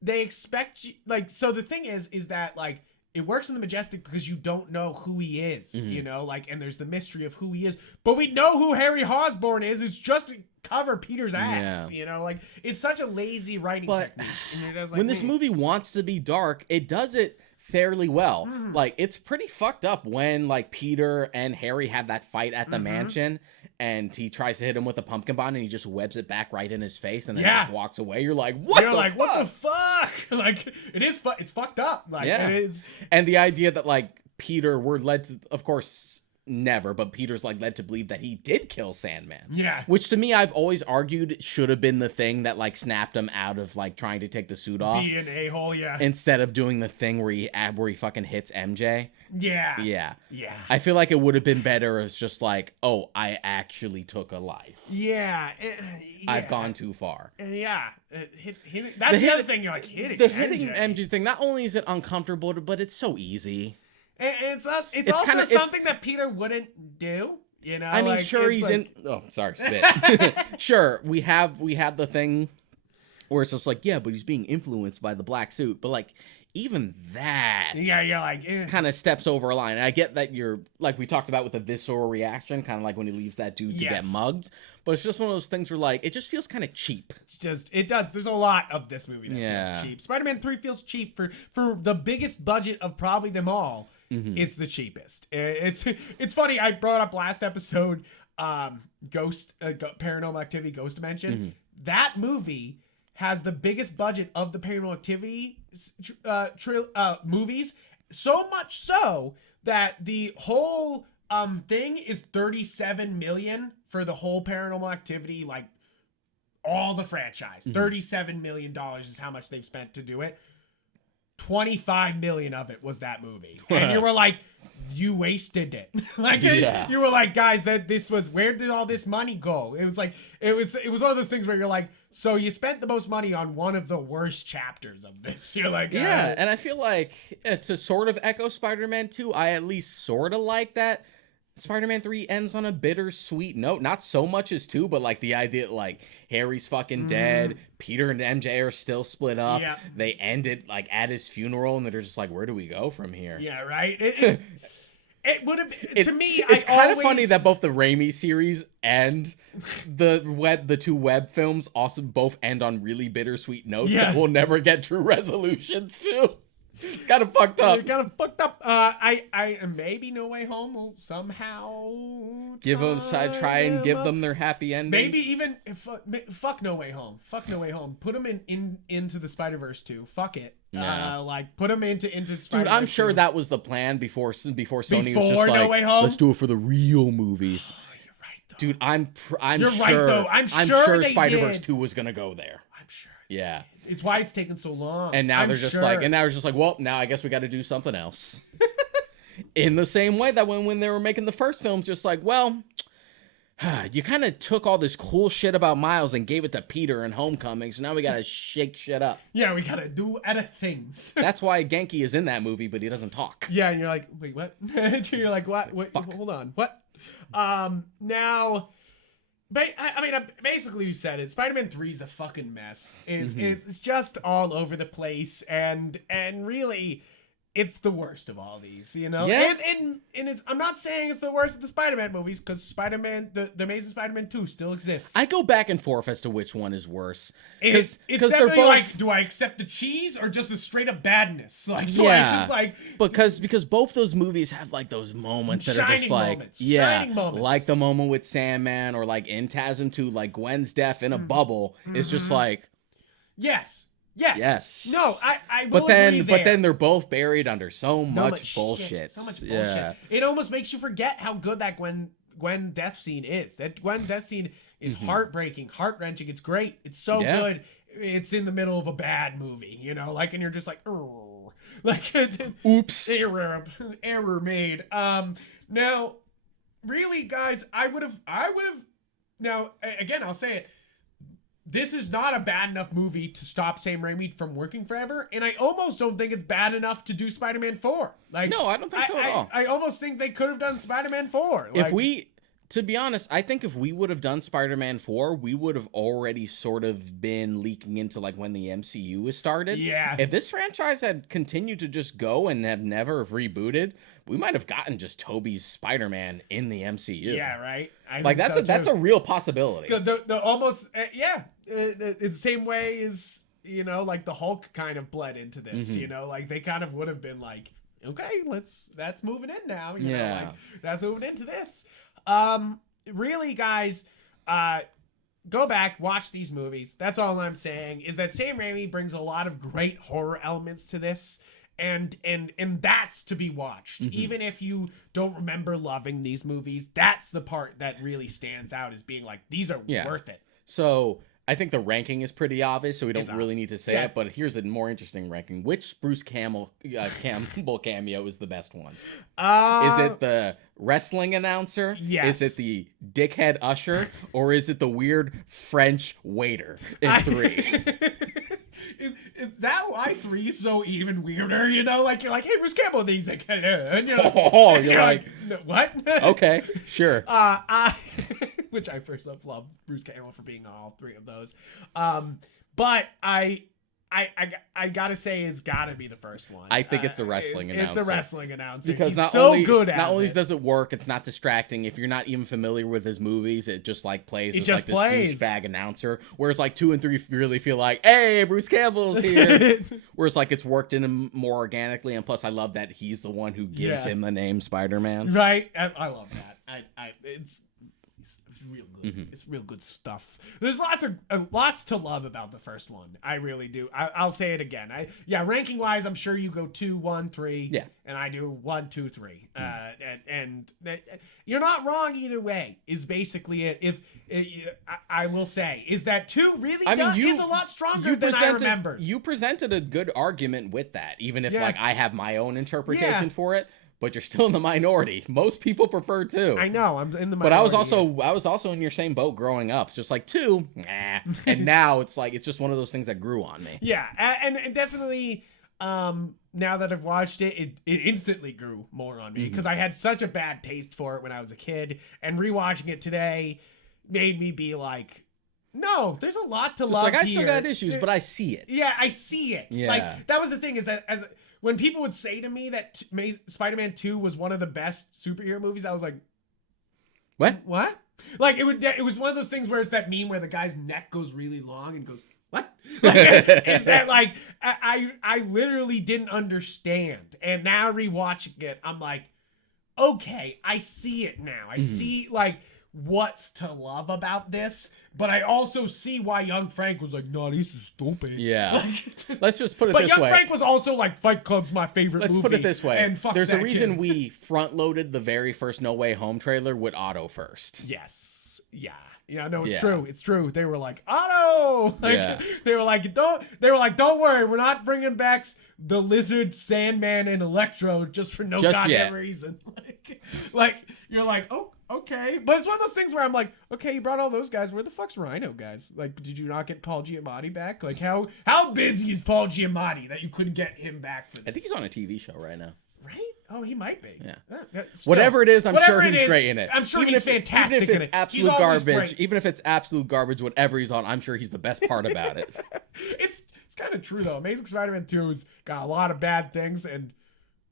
they expect you, like, so the thing is that, like, it works in The Majestic because you don't know who he is, you know, like, and there's the mystery of who he is, but we know who Harry Osborn is. It's just to cover Peter's ass, you know, like, it's such a lazy writing technique. And you're just like, when this movie wants to be dark, it does it fairly well. Like, it's pretty fucked up when like Peter and Harry have that fight at the mansion and he tries to hit him with a pumpkin bomb and he just webs it back right in his face and then just walks away. You're like, what the fuck? Like, it's fucked up. Like, it is. And the idea that like Peter, we're led to, of course, never, but Peter's like led to believe that he did kill Sandman. Yeah. Which to me, I've always argued should have been the thing that like snapped him out of like trying to take the suit off. Be an a-hole, instead of doing the thing where he fucking hits MJ. Yeah. Yeah. Yeah. I feel like it would have been better as just like, oh, I actually took a life. Yeah. I've gone too far. Yeah. That's the other thing. You're like, hitting MJ thing. Not only is it uncomfortable, but it's so easy. It's also kind of something that Peter wouldn't do, you know. I mean, like, sure, he's like... in. Oh, sorry, spit. Sure, we have the thing where it's just like, yeah, but he's being influenced by the black suit. But like, even that, you're like, kind of steps over a line. And I get that you're like we talked about with the visceral reaction, kind of like when he leaves that dude to get mugged. But it's just one of those things where like it just feels kind of cheap. It does. There's a lot of this movie that feels cheap. Spider-Man 3 feels cheap for the biggest budget of probably them all. It's the cheapest. It's funny. I brought up last episode, Paranormal Activity, Ghost Dimension. That movie has the biggest budget of the Paranormal Activity movies. So much so that the whole thing is $37 million for the whole Paranormal Activity, like all the franchise. $37 million is how much they've spent to do it. 25 million of it was that movie, and you were like, you wasted it. Like, you were like, guys, where did all this money go? It was like, it was one of those things where you're like, so you spent the most money on one of the worst chapters of this. You're like, and I feel like to sort of echo Spider-Man 2, I at least sort of like that Spider-Man 3 ends on a bittersweet note. Not so much as 2, but like the idea that like Harry's fucking dead, Peter and MJ are still split up. Yeah. They end it like at his funeral, and they're just like, where do we go from here? Yeah, right. It would have to me. It's kind of funny that both the Raimi series and the two web films also both end on really bittersweet notes that will never get true resolutions too. It's kind of fucked up. Kind of fucked up. I maybe No Way Home will somehow try and give them their happy ending. Maybe even fuck No Way Home. Fuck No Way Home. Put them into the Spider-Verse 2. Fuck it. Yeah. Like put them into Spider-Verse. Dude, I'm sure 2. that was the plan before Sony was just No like, Way Home? let's do it for the real movies. Oh, you're right, though. Dude, I'm You're sure. right, though. I'm sure they Spider-Verse did. 2 was gonna go there. I'm sure. Yeah. It's why it's taken so long. And now I'm they're just sure. like, well, now I guess we got to do something else. In the same way that when they were making the first films, just like, well, you kind of took all this cool shit about Miles and gave it to Peter in Homecoming, so now we got to shake shit up. Yeah, we gotta do other things. That's why Genki is in that movie, but he doesn't talk. Yeah, and you're like, wait, what? You're like, what? Wait, hold on, what? Now, I mean, basically you said it. Spider-Man 3 is a fucking mess. It's just all over the place, and really, it's the worst of all these, you know? Yeah. And it's, I'm not saying it's the worst of the Spider-Man movies, because Spider-Man, the Amazing Spider-Man 2 still exists. I go back and forth as to which one is worse. It's Because they're they're both like, do I accept the cheese or just the straight up badness? Like, do I just like... because both those movies have like those moments that are just like shining moments. like the moment with Sandman or like in TASM 2, like Gwen's death in a bubble. It's just like Yes. No, I will but then agree there. but then they're both buried under so much bullshit. Shit, so much bullshit. It almost makes you forget how good that Gwen death scene is. That Gwen death scene is heartbreaking, heart-wrenching. It's great. It's so good. It's in the middle of a bad movie, you know, like, and you're just like, oh, like, oops, error made. Now, really, guys, I would have. Now, again, I'll say it. This is not a bad enough movie to stop Sam Raimi from working forever, and I almost don't think it's bad enough to do Spider-Man 4. Like, no, I don't think so at all. I almost think they could have done Spider-Man 4. Like, to be honest, I think if we would have done Spider-Man 4, we would have already sort of been leaking into like when the MCU was started. Yeah. If this franchise had continued to just go and had never have rebooted, we might have gotten just Tobey's Spider-Man in the MCU. Yeah, right. That's a real possibility. The almost it's the same way as, you know, like the Hulk kind of bled into this. You know, like they kind of would have been like, okay, that's moving in now. You know, like that's moving into this. Really, guys, go back, watch these movies. That's all I'm saying, is that Sam Raimi brings a lot of great horror elements to this, and that's to be watched. Even if you don't remember loving these movies, that's the part that really stands out as being like, these are worth it. So I think the ranking is pretty obvious, so we don't really need to say it, but here's a more interesting ranking. Which Bruce Campbell cameo is the best one? Is it the wrestling announcer? Yes. Is it the dickhead usher? Or is it the weird French waiter in 3? Is that why 3 is so even weirder? You know, like, you're like, hey, Bruce Campbell, and he's like, and you're like, you're like no, what? Okay, sure. Which I first off love Bruce Campbell for being on all 3 of those. But I gotta say, it's gotta be the first one. I think it's the wrestling announcer. It's the wrestling announcer. Because not only does it work, it's not distracting. If you're not even familiar with his movies, it just like plays as like this douchebag announcer. Whereas like 2 and 3 really feel like, hey, Bruce Campbell's here. Whereas like it's worked in him more organically, and plus I love that he's the one who gives him the name Spider-Man. Right, I love that. It's real good. It's real good stuff. There's lots to love about the first one. I really do. I'll say it again. Ranking wise, I'm sure you go 2, 1, 3. Yeah. And I do 1, 2, 3. And you're not wrong either way. Is basically it. If I will say is that 2 really is a lot stronger than I remember. You presented a good argument with that, even if like I have my own interpretation for it. But you're still in the minority. Most people prefer 2. I know, I'm in the minority. But I was also in your same boat growing up. It's just like 2, nah. And now it's like it's just one of those things that grew on me. Yeah, and definitely Now that I've watched it, it instantly grew more on me because I had such a bad taste for it when I was a kid, and rewatching it today made me be like, no, there's a lot to love like, I here. still got issues, but I see it. Yeah, I see it. Yeah. Like, that was the thing, is that as when people would say to me that Spider-Man 2 was one of the best superhero movies, I was like, what? Like, it was one of those things where it's that meme where the guy's neck goes really long and goes, what? Like, is that like, I literally didn't understand. And now rewatching it, I'm like, okay, I see it now. I see, like, what's to love about this, but I also see why young Frank was like, no, this is stupid. Yeah. Like, let's just put it but this young way. Frank was also like, Fight Club's my favorite movie. Let's put it this way. And fuck There's a that reason kid. we front-loaded the very first No Way Home trailer with Otto first. Yes. Yeah. Yeah, no, it's Yeah. true. It's true. They were like, Otto! Like, Yeah. they were like, don't worry, we're not bringing back the Lizard, Sandman, and Electro just for no goddamn reason. Like, you're like, oh, okay. But it's one of those things where I'm like, okay, you brought all those guys. Where the fuck's Rhino, guys? Like, did you not get Paul Giamatti back? Like, how busy is Paul Giamatti that you couldn't get him back for this? I think he's on a TV show right now. Right? Oh, he might be. Yeah. Still, Whatever it is, I'm sure he's great in it. I'm sure he's fantastic even if in it's it. absolute garbage, even if it's absolute garbage, whatever he's on, I'm sure he's the best part about it. It's kind of true though. Amazing Spider-Man 2's got a lot of bad things, and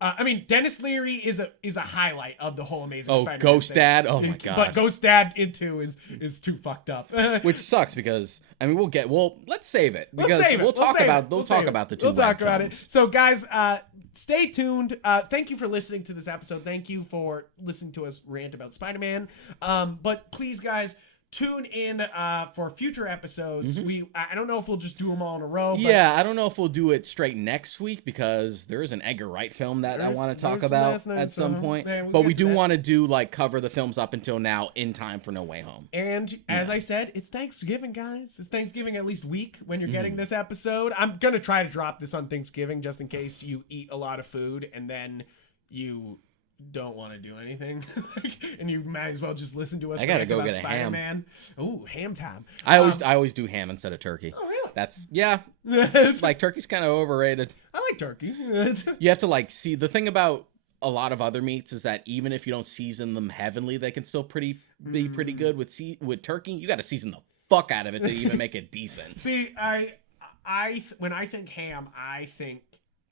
I mean, Dennis Leary is a highlight of the whole Amazing Spider-Man. Ghost thing. Dad. Oh my god. But Ghost Dad into is too fucked up. Which sucks because I mean let's save it because we'll talk about the two. We'll talk about films. it. So guys, stay tuned. Thank you for listening to this episode. Thank you for listening to us rant about Spider-Man. But please, guys, tune in for future episodes. I don't know if we'll just do them all in a row. But yeah, I don't know if we'll do it straight next week because there is an Edgar Wright film that I want to talk about at some point. Yeah, but we do want to do cover the films up until now in time for No Way Home. And as I said, it's Thanksgiving, guys. It's Thanksgiving at least week when you're getting this episode. I'm gonna try to drop this on Thanksgiving just in case you eat a lot of food and then you don't want to do anything and you might as well just listen to us. I gotta go get a Spider-Man. ham. Ooh, ham time. I always do ham instead of turkey. Oh really? That's like turkey's kind of overrated. I like turkey. You have to see the thing about a lot of other meats is that even if you don't season them heavenly, they can still be pretty good. With turkey, you got to season the fuck out of it to even make it decent. See, I when I think ham, I think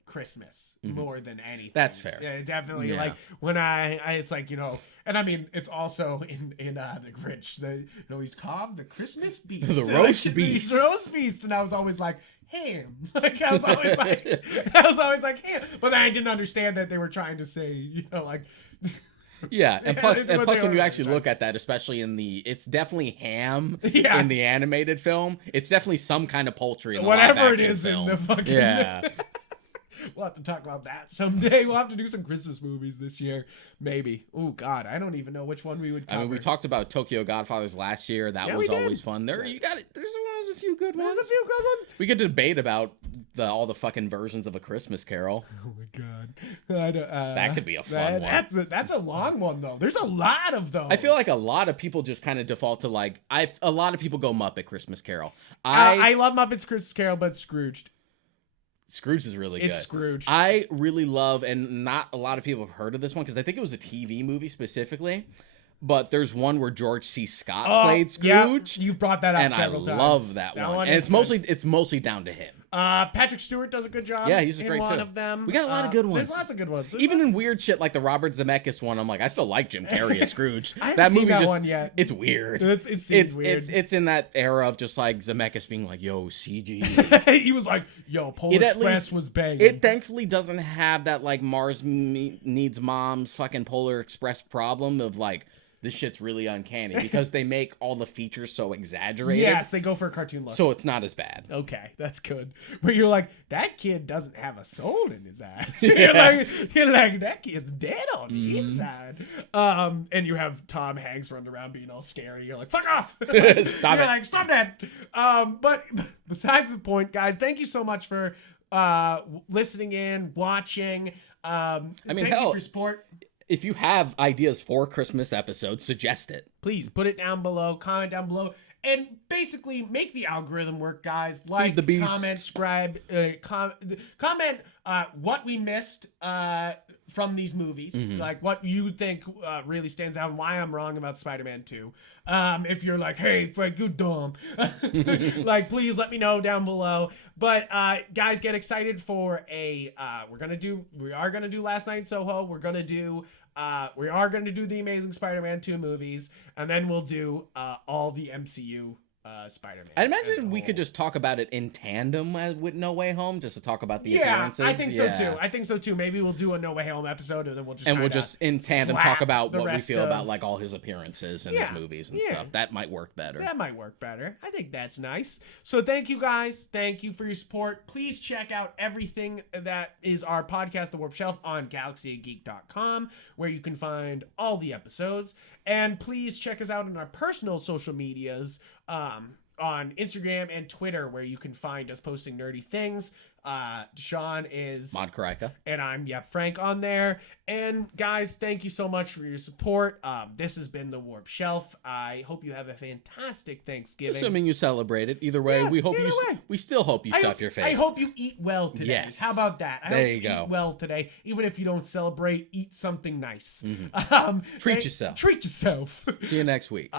Christmas more than anything. That's fair. Yeah, definitely. Yeah. Like when I it's like, and I mean it's also in the Grinch. He's carved the Christmas beast, the roast beast, and I was always like ham. Like I was always like ham. But I didn't understand that they were trying to say like. Yeah, and plus when you actually trying look at that, especially it's definitely ham Yeah. in the animated film. It's definitely some kind of poultry in the Whatever live it action is film. in the fucking Yeah. We'll have to talk about that someday. We'll have to do some Christmas movies this year. Maybe. Oh, God. I don't even know which one we would cover. I mean, we talked about Tokyo Godfathers last year. That was always fun. You got it. There's a few good ones. There's a few good ones. We could debate about all the fucking versions of A Christmas Carol. Oh, my God. That could be a fun one. That's a long one, though. There's a lot of those. I feel like a lot of people just kind of default to a lot of people go Muppet Christmas Carol. I love Muppets Christmas Carol, but Scrooged. Scrooge is really good. It's Scrooge. I really love, and not a lot of people have heard of this one because I think it was a TV movie specifically. But there's one where George C. Scott played Scrooge. Yeah, you've brought that up and several times. I love that one. And it's mostly down to him. Patrick Stewart does a good job. Yeah, he's in great one too. of them. We got a lot of good ones. There's lots of good ones. Even in weird shit like the Robert Zemeckis one, I'm like, I still like Jim Carrey as Scrooge. I haven't seen that one yet. It's weird. It seems weird. It's in that era of just like Zemeckis being like, yo, CG. He was like, yo, Polar Express was banging. It thankfully doesn't have that like Mars Needs Mom's fucking Polar Express problem of like, this shit's really uncanny because they make all the features so exaggerated. Yes, they go for a cartoon look. So it's not as bad. Okay, that's good. But you're like, that kid doesn't have a soul in his ass. Yeah. you're like, that kid's dead on the inside. And you have Tom Hanks running around being all scary. You're like, fuck off. Stop it. You're like, stop that. But besides the point, guys, thank you so much for listening in, watching. Thank you for your support. If you have ideas for Christmas episodes, suggest it. Please put it down below, comment down below. and basically make the algorithm work, guys. Like, the beast. comment, subscribe, comment what we missed from these movies, like what you think really stands out and why I'm wrong about Spider-Man 2. If you're like, hey, Frank, you dumb, like, please let me know down below. But guys, get excited for we are gonna do Last Night in Soho. We are gonna do the Amazing Spider-Man 2 movies, and then we'll do all the MCU Spider-Man. I'd imagine we could just talk about it in tandem with No Way Home, just to talk about the appearances. I think so too. I think so too. Maybe we'll do a No Way Home episode, and then we'll just in tandem talk about what we feel of... about like all his appearances in his movies and stuff. That might work better. That might work better. I think that's nice. So thank you guys. Thank you for your support. Please check out everything that is our podcast, The Warp Shelf, on galaxygeek.com, where you can find all the episodes. And please check us out on our personal social medias, on Instagram and Twitter, where you can find us posting nerdy things. Sean is Mod Karika, and I'm Yupfrank on there. And guys, thank you so much for your support. This has been The Warp Shelf. I hope you have a fantastic Thanksgiving. Assuming you celebrate it. Either way, we still hope you stuff your face. I hope you eat well today. Yes. How about that? I there hope you go. Eat well today. Even if you don't celebrate, eat something nice. Treat yourself. Treat yourself. See you next week.